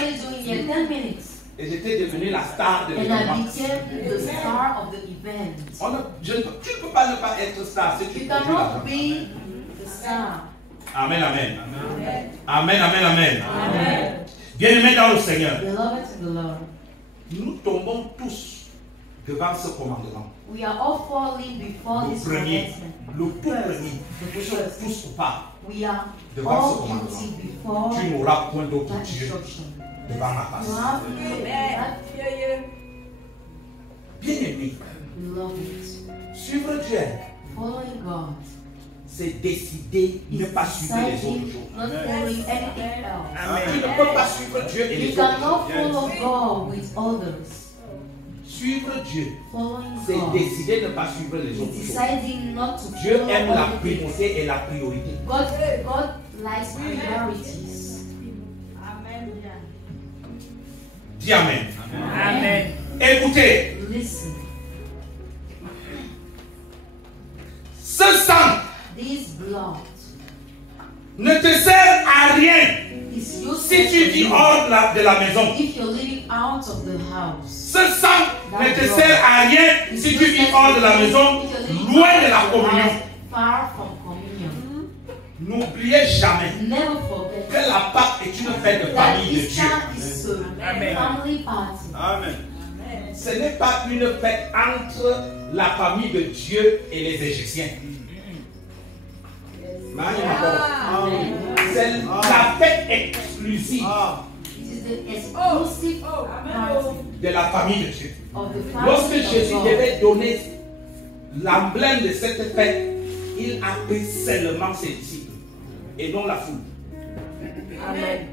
Et j'étais devenu la star de l'événement. Tu ne peux pas ne pas être star si tu produis l'argent. Amen, amen. Amen, amen, amen. Bien-aimés dans le Seigneur, nous tombons tous devant ce commandement. We are all falling before Le this premier, commandment. le tout premier, nous sommes tous coupables We are devant ce all commandement. guilty before Tu n'auras point d'autre that Dieu instruction. devant ma You face. have Bien-aimé, beloved, suivre Dieu, following God c'est décider de ne pas suivre les autres deciding choses. not following anything else. Tu ne peux pas suivre Dieu et You les autres cannot choses. follow God with others. Suivre Dieu, Following c'est God décider de ne pas suivre les autres choses. deciding not to Dieu follow aime la other people. primauté et la priorité. God likes priorities. Dis Amen. Amen. Écoutez, Listen, ce sang this blood ne te sert à rien is used si tu vis hors de la maison. if you're living out of the house. Ce sang ne te sert à rien si tu vis hors de la maison, loin de la communion. Far from communion. N'oubliez jamais Never forget que la Pâque est une fête de that famille de Dieu. Easter is a family party. Amen. ce n'est pas une fête entre la famille de Dieu et les Égyptiens. C'est la fête exclusive de la famille de Dieu. Lorsque Jésus devait donner l'emblème de cette fête, il a pris seulement ses disciples et non la foule. Amen.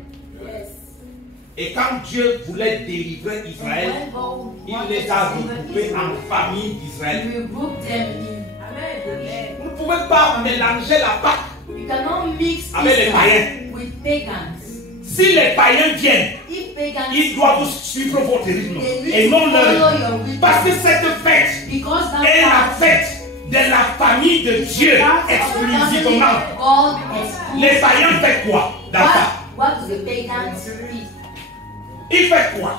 Et quand Dieu voulait délivrer Israël, il les a regroupés en famille d'Israël. Vous ne pouvez pas mélanger la Pâque avec les païens. Si les païens viennent, ils doivent suivre votre rythme et non leur rythme. Parce que cette fête est la fête de la famille de Dieu exclusivement. Les païens font quoi dans ça? Ils font quoi?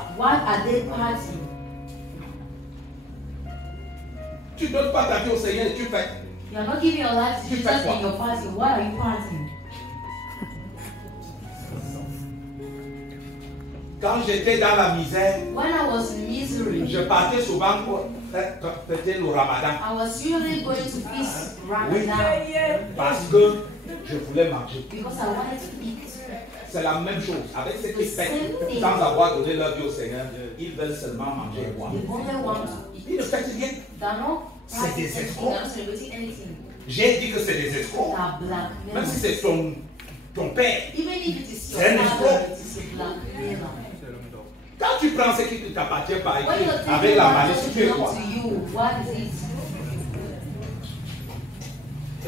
Tu ne donnes pas ta vie au Seigneur et tu fais. You are not giving your life to Jesus in your party. Why are you partying? Quand j'étais dans la misère, When I was in misery, je partais souvent pour fêter le Ramadan. I was usually going to feast Ramadan Parce que je voulais manger. because I wanted to eat. C'est la même chose avec ceux qui fêtent sans avoir donné leur vie au Seigneur. Ils veulent seulement manger et boire. They only want to eat. Ils ne fêtent rien. They're not C'est partying des anything. escrocs. They're not celebrating anything. J'ai dit que c'est des escrocs. They're black. Même si c'est ton père. Even if it is your C'est un father, escroc. it is a blackmailer. Quand tu prends ce qui ne t'appartient pas When you're taking avec la what malice, doesn't tu fais belong quoi? to you, what is it?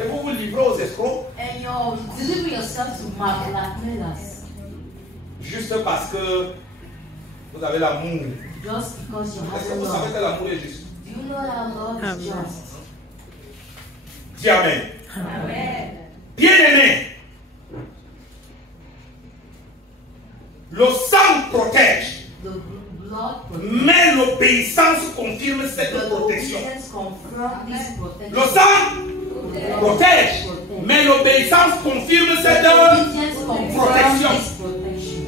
Et vous vous livrez aux escrocs And you're delivering yourself to blackmailers juste parce que vous avez l'amour. just because you Est-ce que have vous savez love. que l'amour est juste? Do you know that love is just? Dis Amen. Amen. Bien-aimé, le sang protège, The blood mais l'obéissance confirme cette the protection. obedience confirm this protection. Le sang protège, mais l'obéissance confirme cette Obedience confirm protection. this protection.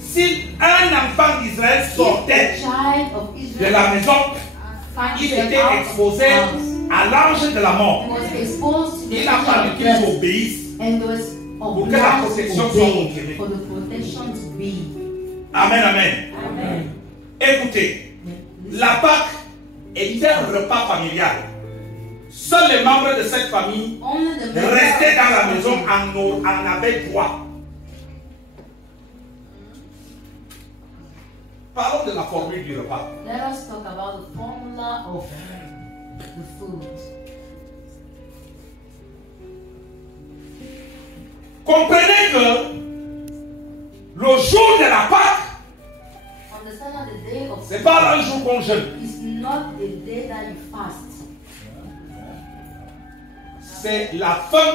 Si un enfant d'Israël If sortait a child of de Israel la maison, finds il them était out of exposé house, à l'ange de la mort. was exposed to the Il a fallu angel of qu'il death, obéisse. and there was Pour que la protection obliged soit to obey confirmée. for the protection to be. Amen, amen. Amen. Écoutez, la Pâque est un repas familial. Seuls les membres de cette famille Only the members restaient dans la of the maison family en avaient droit. Parlons de la formule du repas. Let us talk about the formula of the food. Comprenez que le jour de la Pâque, Understand that the day of ce n'est pas un jour qu'on jeûne. is not the day that you fast. C'est la fin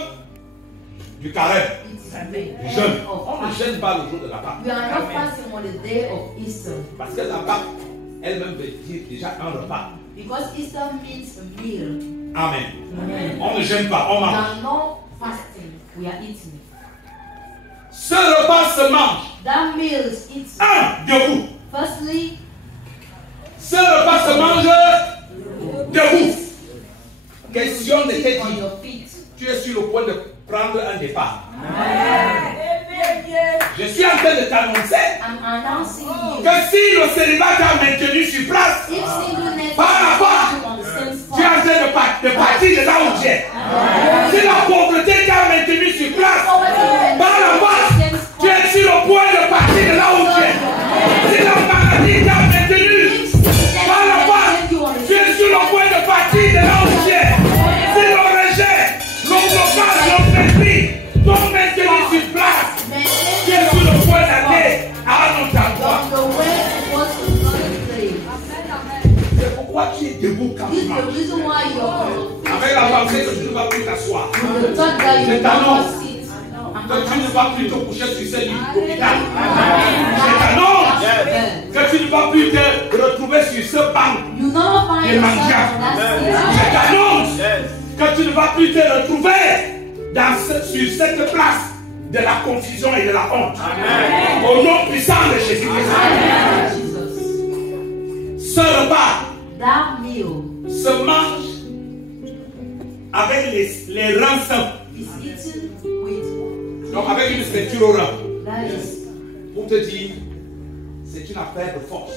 du carême. It is the Du jeûne. end of On ne fasting. jeûne pas le jour de la Pâque. We are not fasting on the day of Easter Parce que la Pâque elle-même veut dire déjà un repas. because Easter means a meal. Amen. Amen. On ne jeûne pas, on We mange. are not fasting, we are eating. Ce repas se mange. That meal is eaten. Debout. Firstly, Ce repas se mange debout. Question de te eat on dire, your feet. tu es sur le point de prendre un départ. Amen. Je suis en train de t'annoncer I'm announcing you. que si le célibat t'a maintenu sur place, If singleness Par rapport, is on the same tu es en spot, train de partir de là où tu es. Si la pauvreté t'a maintenu sur place, par la force, tu es sur le point de partir de là où tu es. Si la maladie t'a maintenu, par la force, tu es sur le point de partir de là où tu es. Si le rejet, le blocage, le mépris t'ont maintenu sur place, tu es sur le point d'aller à un autre endroit. on the way it was to another place. C'est pourquoi tu es debout quand This tu is the marches. reason why you're on your feet. Avec la pensée que tu ne vas plus t'asseoir. With the thought that you Je will t'annonce not sit. que tu ne vas plus te coucher sur ce lit d'hôpital. Je t'annonce que tu ne vas plus te retrouver sur ce banc. You never find Des yourself mangas. on that Je seat. t'annonce que tu ne vas plus te retrouver sur cette place de la confusion et de la honte. Au nom puissant de Jésus-Christ. Amen. Jesus. Ce repas that meal se mange avec les reins sains. is eaten with Donc avec une ceinture au rein. that is Pour te dire, c'est une affaire de force.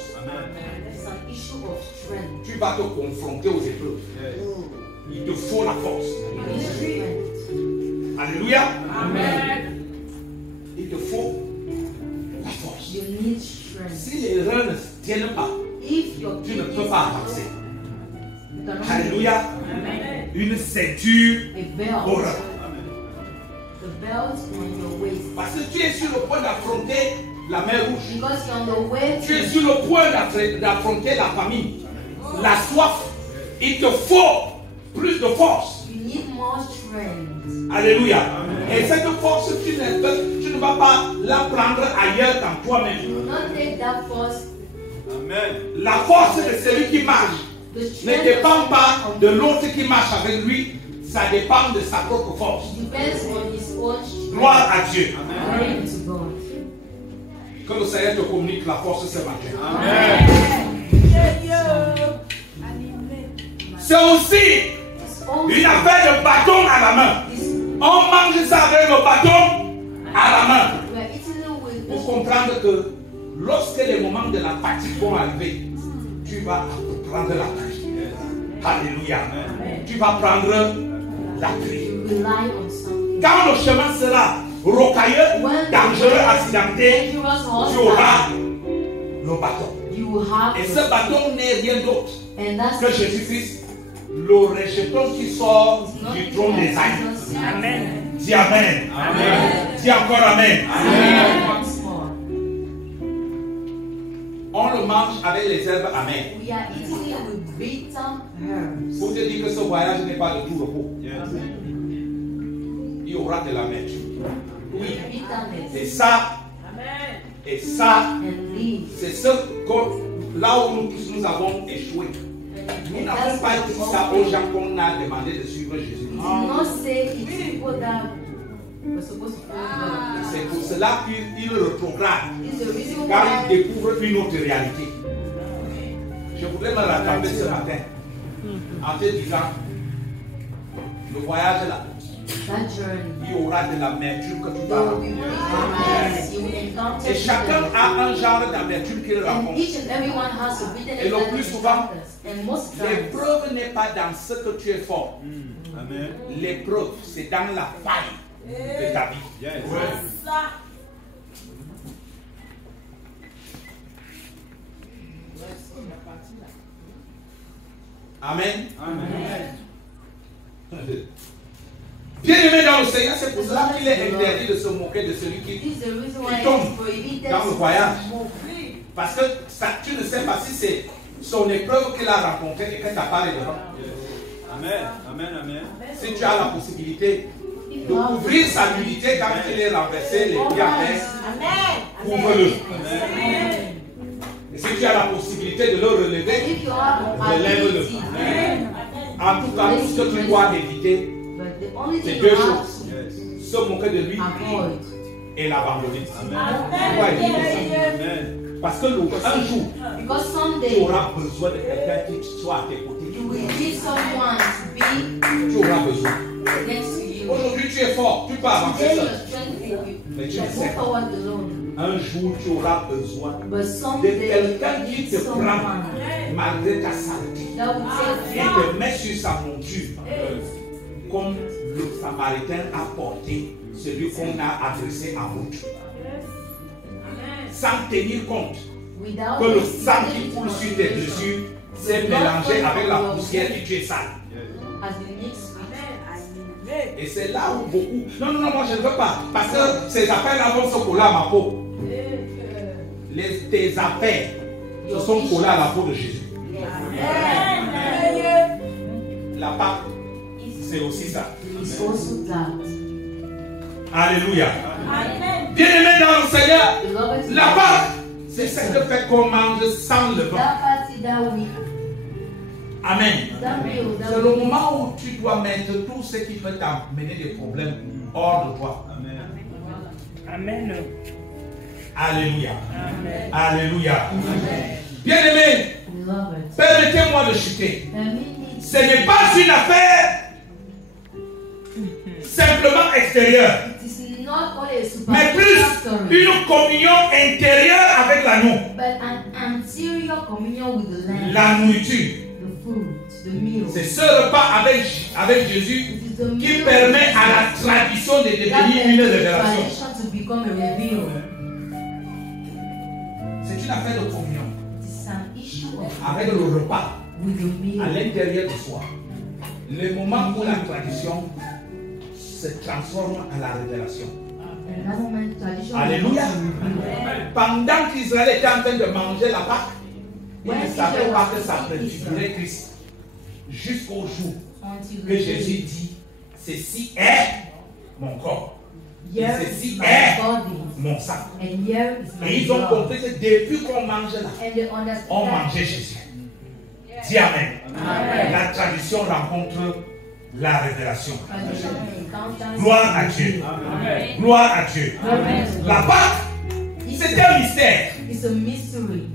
it's an issue of strength. Tu vas te confronter aux épreuves. Il te faut la force. You need strength. Alléluia. Amen. Il te faut la force. You need strength. Si les reins ne tiennent pas, If your tu ne kidneys peux pas are avancer. you cannot Alléluia. Amen. Une ceinture a au belt. rein. The belt on your waist. Parce que tu es sur le point d'affronter la mer Rouge. Because you're on the way Tu es to sur le point d'affronter la famine, la soif. Il te faut plus de force. you need more strength. Alléluia. Et cette force, tu ne vas pas la prendre ailleurs qu'en toi-même. You will not take that force. Amen. La force de celui qui marche The ne strength dépend pas of de l'autre qui marche avec lui. Ça dépend de sa propre force. depends on his own strength. Gloire à Dieu. Glory to God. Que le Seigneur te communique la force ce matin. Amen. C'est aussi It's also une affaire de bâton à la main. this, On mange ça avec le bâton à la main. we are eating it with Pour this. comprendre que lorsque les moments de la fatigue vont arriver, tu vas prendre la pluie. Alléluia. Tu vas prendre la pluie. You rely on something. Quand le chemin sera rocailleux, dangereux, accidenté, Dangerous tu auras hostile, le bâton. you will have Et the- ce bâton n'est rien d'autre and that's que Jésus-Christ, le rejeton qui sort not du trône des ânes. Jesus. Amen. Dis Amen. Amen. Dis encore Amen. Amen. Once more. On le mange avec les herbes amères. We are eating it with bitter herbs. Pour te dire que ce voyage n'est pas de tout repos. Yes. Il y aura de l'amertume. Oui. Bitterness Et ça, Amen. et ça, and leaves. c'est ce que là où nous tous nous avons échoué. Nous n'avons pas dit ça aux gens qu'on a demandé de suivre Jésus. It did not say it's people that were supposed to follow God. C'est pour cela qu'il retrograde It's the reason car why il découvre une autre réalité. Je voudrais me rattraper ce matin en te disant le voyage là, that journey, il y aura de l'amertume que tu there vas will be rencontrer. bitterness. You will encounter Et chacun bitterness. a un genre d'amertume qu'il And rencontre. each and everyone has a bitterness Et le that plus he souvent, encounters. And most times, L'épreuve n'est pas dans ce que tu es fort. Amen. L'épreuve, c'est dans la faille de ta vie. Yes. Amen. Amen. Bien-aimé dans le Seigneur, c'est pour cela qu'il est interdit de se moquer de celui this qui... is the reason why tombe it's prohibited dans le to voyage. move. Parce que ça, tu ne sais pas si c'est son épreuve qu'il a rencontrée et que tu n'as pas les devants. Amen. Amen. Amen. Si tu as la possibilité If de you have couvrir sa nudité quand il est renversé, les pieds à terre, couvre-le. Et si tu as la possibilité de le relever, if you have relève-le. ability, En tout cas, tout ce que tu dois éviter, but the only c'est thing deux you have choses. Yes. Se moquer de lui to avoid et l'abandonner. Amen. Pourquoi éviter ça? Amen. Parce que un jour, because tu someday auras besoin de quelqu'un qui soit à tes côtés. you will need someone to be Tu auras besoin. next to you. Aujourd'hui, tu es fort, tu peux avancer Today seul. your strength will Mais you tu can le go sais. forward alone. Un jour, tu auras besoin But de someday quelqu'un you qui need te prend someone malgré ta saleté that will take et you te met sur sa monture comme le Samaritain a porté celui qu'on a adressé à route. Sans tenir compte without que le sang qui considering coule sur tes blessures s'est mélangé avec la poussière et tu es sale. has been mixed with. Et c'est là où beaucoup... Non, non, non, moi je ne veux pas. Parce que ces affaires-là vont se coller à ma peau. Tes affaires se sont collées à la peau de Jésus. La Pâque, c'est aussi ça. It's also that. Alléluia. Bien-aimé dans le Seigneur, Beloved, la Pâque, c'est cette fête qu'on mange sans levain. that party that we Amen. that meal C'est that le we moment où tu dois mettre tout ce qui peut t'amener des problèmes hors de toi. Amen. Amen. Alléluia. Amen. Alléluia. Bien-aimé, Beloved, Permettez-moi de chuter. permit me Ce n'est pas une affaire simplement extérieure, it is not only a mais superficial story, plus une communion intérieure avec l'agneau. but an anterior communion with the Lamb, La nourriture, the food, the meal. c'est ce repas avec Jésus It is the qui meal permet à la tradition de that devenir makes une the révélation. tradition to become a reveal. C'est une affaire de communion It is an issue of avec le repas with the meal. à l'intérieur de soi. Le moment où la tradition se transforme en la révélation. And that moment, tradition Alléluia. becomes a reveal. Pendant qu'Israël était en train de manger la Pâque, il When ne savait Israel pas was que ça eating préfigurait Christ. Jusqu'au jour until que the Jésus day, dit, ceci est mon corps, here ceci is est my body, mon sang. and here is my Et ils ont blood. compris que depuis qu'on mange là, And they understand on that mangeait Jésus. Dis Amen. Amen. La tradition rencontre la révélation. tradition encounters Gloire à Dieu. Amen. Gloire à Dieu. Amen. La Pâque, c'était un mystère. It's a mystery.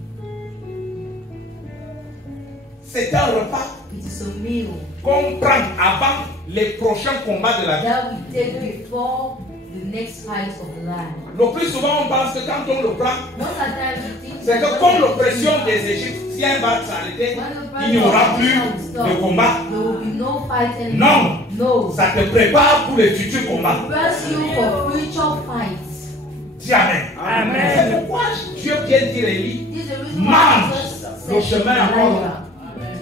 C'est un repas It is a meal qu'on prend avant les prochains combats de la vie. that we take before the next fight of life. Le plus souvent, on pense que quand on le prend, Most of the time we think c'est que that comme when l'oppression the des Égyptiens va s'arrêter, pressure il n'y aura of plus Israel will stop, de combat. there will be no fight anymore. Non. No. Ça te prépare pour les futurs combats. Prepare you for future fights. Dis Amen. Amen. C'est pourquoi Dieu vient dire à Élie, This is the reason mange. why Jesus Le said to chemin est encore Elijah,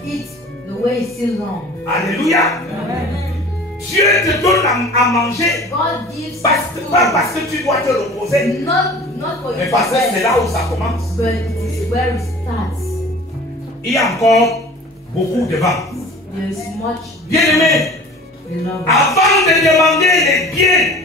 eat, the way is still long. Alléluia. Dieu te donne à manger, God gives pas food, parce que tu dois te reposer, not for you mais to parce que c'est rest, là où ça commence. but it is where it starts. Il y a encore beaucoup devant. There is much Bien-aimé, beloved. avant de demander les biens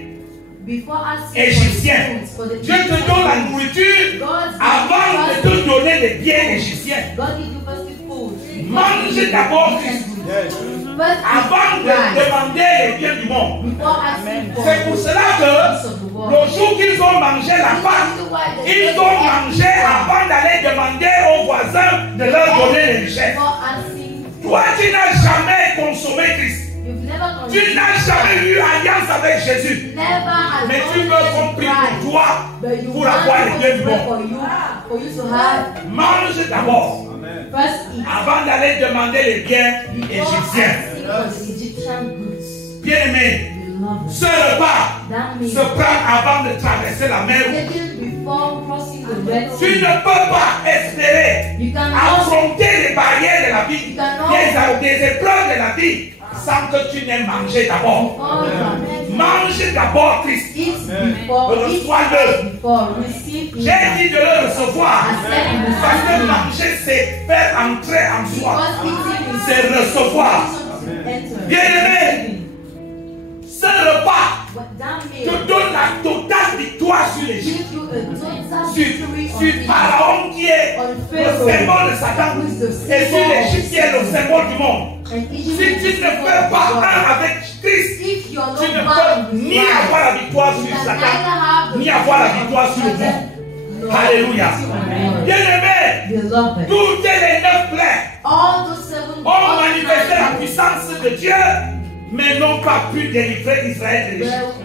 Before asking égyptiens, for the food, for the Dieu te donne la nourriture avant de te donner les biens égyptiens. God give you first the food. Mange d'abord Christ Yes. First avant de Christ, demander les biens du monde. before asking for C'est pour cela the que peace of the world. le jour qu'ils ont mangé la Pâque, ils ont mangé avant d'aller demander aux voisins de leur donner les richesses. Before asking, Toi, tu n'as jamais consommé Christ. you've never Tu considered n'as jamais eu alliance avec Jésus. never has Mais tu veux qu'on prie pour toi but you pour want avoir les people biens to du pray monde. for you to have Mange d'abord Amen. first eat avant d'aller demander les biens before égyptiens. asking for the Egyptian goods. Bien-aimé, Beloved, ce repas that se means prend avant de traverser la mer. taken before crossing the Red Tu Sea. ne peux pas espérer You cannot affronter les barrières de la vie, You cannot- des épreuves de la vie, sans que tu n'aies mangé d'abord. before you Mange d'abord Christ. eat before Reçois-le. before receive J'ai dit de le recevoir. Accept Parce que the manger, c'est faire entrer en soi. because eating is C'est recevoir. enter. Bien-aimé, ce repas But that te meal donne la totale victoire sur l'Égypte. gives you a total Sur, victory on sur Egypt. Pharaon qui est On le Pharaoh, symbole de Satan. who is the Et sur symbol of l'Égypte qui est le Satan. symbole du monde. And Egypt Si is tu the ne symbol fais of pas God. un avec Christ, If you are tu ne not bound peux with ni Christ, avoir la victoire you sur can Satan, neither have the ni avoir la victory victoire of sur le Satan, monde. nor Alléluia. the victory of God. Bien-aimé, Beloved, toutes les 9 plaies all those seven ont manifesté la all puissance de Dieu, mais n'ont pas pu délivrer Israël de l'Égypte.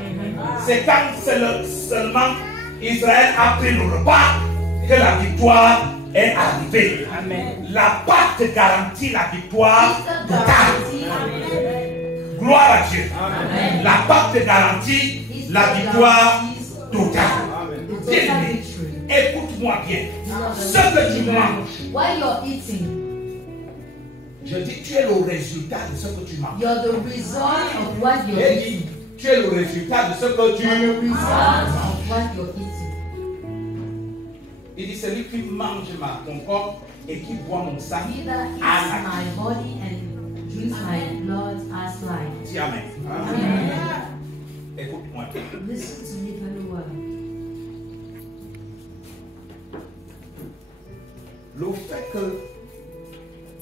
C'est quand seulement Israël a pris le repas que la victoire est arrivée. La Pâque te garantit la victoire totale. Gloire à Dieu. La Pâque te garantit la victoire totale. Bien-aimé, écoute-moi bien. Ce que tu manges, While you're eating, je dis, tu es le résultat de ce que tu manges. you're the result of what you're J'ai eating. dit, tu es le résultat de ce que tu You're the manges. result of what you're eating. Il dit, celui qui mange mon corps et qui boit mon sang He that eats a la vie. my body and drinks my blood has life. Dis Amen. Amen. Écoute-moi. Listen to me very well. Le fait que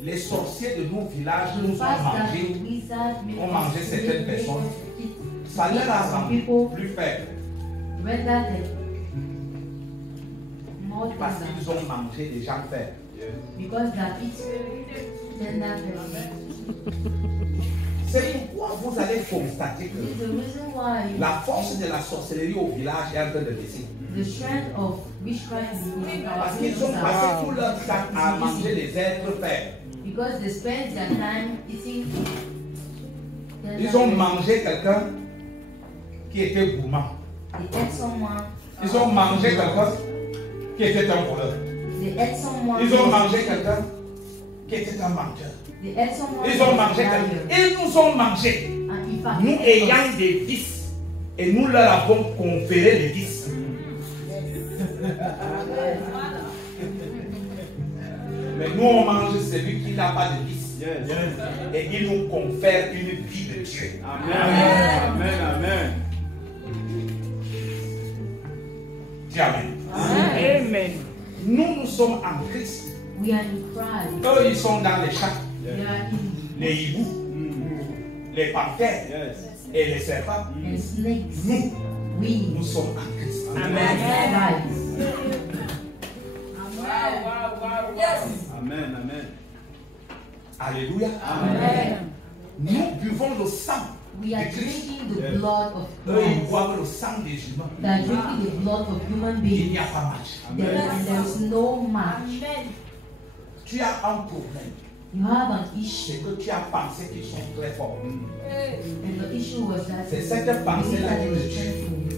les sorciers de nos villages The nous ont fact that the mangé, wizard made ont mangé us certaines make personnes. us eat, ça leur a some rendu people plus faibles render them more parce than qu'ils ont mangé des gens faibles. Because they are eating tender berries. C'est pourquoi vous allez constater This is que the reason why la force de la sorcellerie au village est en train de baisser. the strength of witchcraft is in our Parce qu'ils ont passé villages. tout leur temps à manger les êtres faibles. Because they spend their time eating tender Ils ont berries. mangé quelqu'un qui était gourmand. They ate someone. Ils ont mangé quelqu'un qui était un voleur. They ate someone. Ils ont mangé quelqu'un qui était un menteur. They ate someone. Ils ont mangé liar. quelqu'un. Ils nous ont mangé. And in fact, Nous they ate ayant us. des vices. Et nous leur avons conféré les vices. Mais nous on mange celui qui n'a pas de vices. Et il nous confère une vie de Dieu. Amen. Amen. Amen. Dis Amen. Amen. Nous sommes en Christ. We are in Christ. Eux, ils sont dans les chats, We are in les hiboux, les panthères et les serpents. and snakes. Nous, We nous sommes en Christ. are in Christ. Amen. Amen. Alléluia. Amen. Nous buvons le sang We are de Christ. drinking the blood of Eux, ils Christ. boivent le sang des humains. They are drinking the blood of human Il beings. n'y a pas match. And there's no match. Tu as un problème. You have an issue. C'est que tu as pensé qu'ils sont très forts. And the issue was that C'est you cette believe pensée-là that qui they te were tue. strengthened.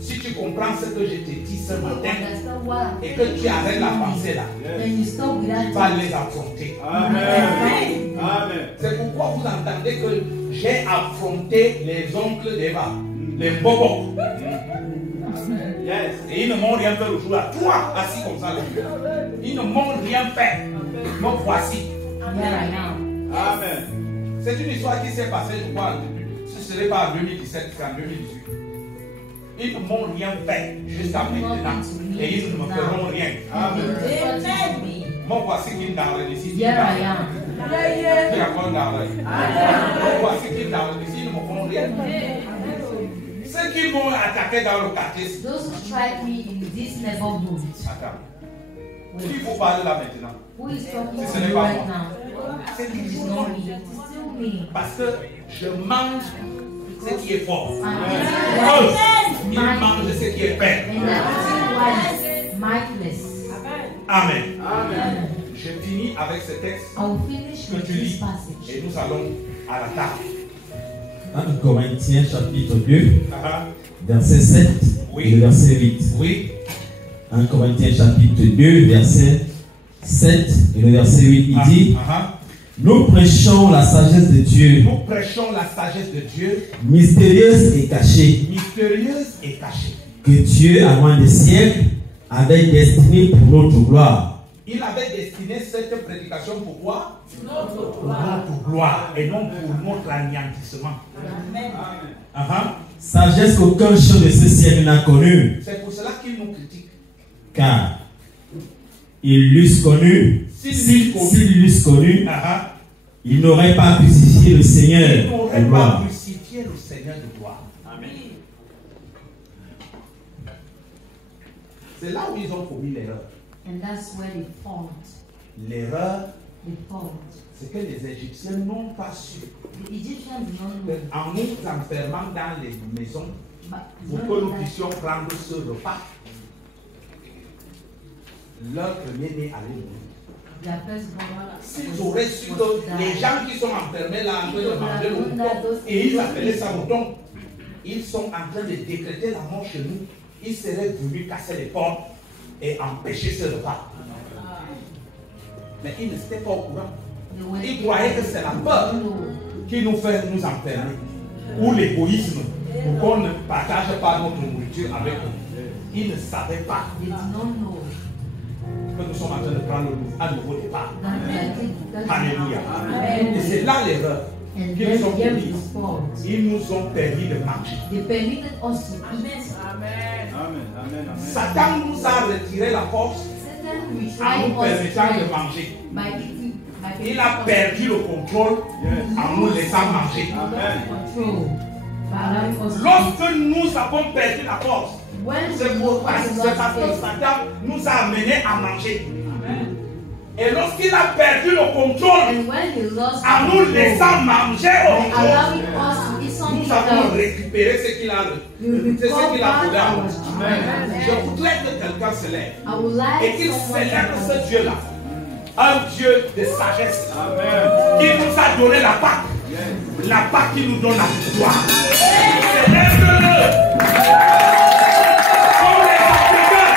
Si tu comprends ce que je te dis ce You matin understand what I'm et que tu arrêtes la pensée là, Then you stop with tu that. vas les affronter. Amen. Amen. C'est pourquoi vous entendez que j'ai affronté les oncles d'Eva, les bobos. Yes. Et ils ne m'ont rien fait le jour-là. Toi, assis comme ça, là. Ils ne m'ont rien fait. Donc voici. Here I am. Amen. C'est une histoire qui s'est passée, je crois, ce serait pas en 2017, c'est en 2018. Ils ne m'ont rien fait jusqu'à maintenant. Et ils ne me feront rien. Amen. Moi, voici qu'ils dans ici. Here I am. Il y a encore dans Moi, voici qu'ils dans ici, ils ne me feront rien. Ceux qui m'ont attaqué dans le quartier. Those who strike me in this neighborhood. Attends. Qui vous parle là maintenant? Who is talking Ce to n'est you pas right moi. now? C'est It is toujours not moi. me. It is still me. Parce que je mange ce qui est fort. I'm Eux, eating ils what mangent is ce qui est faible. and I'm eating what is mightless. Amen. Amen. Je finis avec ce texte I will finish with que tu this lis. passage. Et nous allons à la table. 1 Corinthiens chapitre 2, Ah, verset 7 Oui. et le verset 8. oui. 1 Corinthiens chapitre 2, verset 7 et le verset 8, il dit, nous prêchons la sagesse de Dieu, Nous prêchons la sagesse de Dieu, mystérieuse et cachée, mystérieuse et cachée. que Dieu, à loin des siècles, avait destinée pour notre gloire. Il avait destiné cette prédication pour quoi? Pour notre gloire et non pour notre anéantissement. Sagesse qu'aucun chant de ce siècle n'a connue, C'est pour cela qu'il nous critique. car ils l'eussent connu, s'ils l'eussent connu, ils n'auraient pas crucifié le Seigneur Ils de n'auraient pas gloire. crucifié le Seigneur de gloire. Amen. C'est là où ils ont commis l'erreur. And that's where they fought. L'erreur, They fought. c'est que les Égyptiens n'ont pas su The Egyptians did not know. qu'en nous enfermant dans les maisons, But pour que nous puissions prendre ce repas, leur premier-né allait mourir. their firstborn S'ils auraient su que les gens qui sont enfermés là en train de manger le mouton, et ils appelaient ça mouton, ils sont en train de décréter la mort chez nous, ils seraient venus casser les portes et empêcher ce repas. Mais ils n'étaient pas au courant. Ils croyaient que c'est la peur qui nous fait nous enfermer, ou l'égoïsme, pour qu'on ne partage pas notre nourriture avec eux. Ils ne savaient pas They did not know que nous sommes en train de prendre un nouveau départ. that they are taking. Alléluia. Amen. Et c'est là l'erreur And qu'ils then ont there commise. is the fault. Ils nous ont permis de manger. They permitted us to eat. Amen. Amen. Amen. Satan nous a retiré la force Satan en retried nous us permettant de strength manger. by eating. By Il a perdu le contrôle en nous laissant manger. control. By allowing us to eat. Lorsque nous avons perdu la force, When c'est we pour- look at c'est God's parce que face, Satan nous a amenés à manger. Et lorsqu'il a perdu le contrôle, And when he lost en nous laissant manger au contrôle, allowing us to eat something nous avons else, récupéré ce qu'il a volé à nous. Je voudrais que quelqu'un se lève I would like et qu'il someone célèbre to ce Dieu-là. Un Dieu de sagesse qui nous a donné la Pâque. La Pâque qui nous donne la victoire. Célèbre-le. Comme les Africains.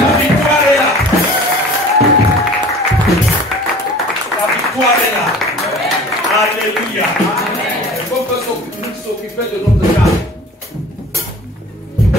La victoire est là. La victoire est là. Alléluia. Il faut qu'on s'occupe de notre cas.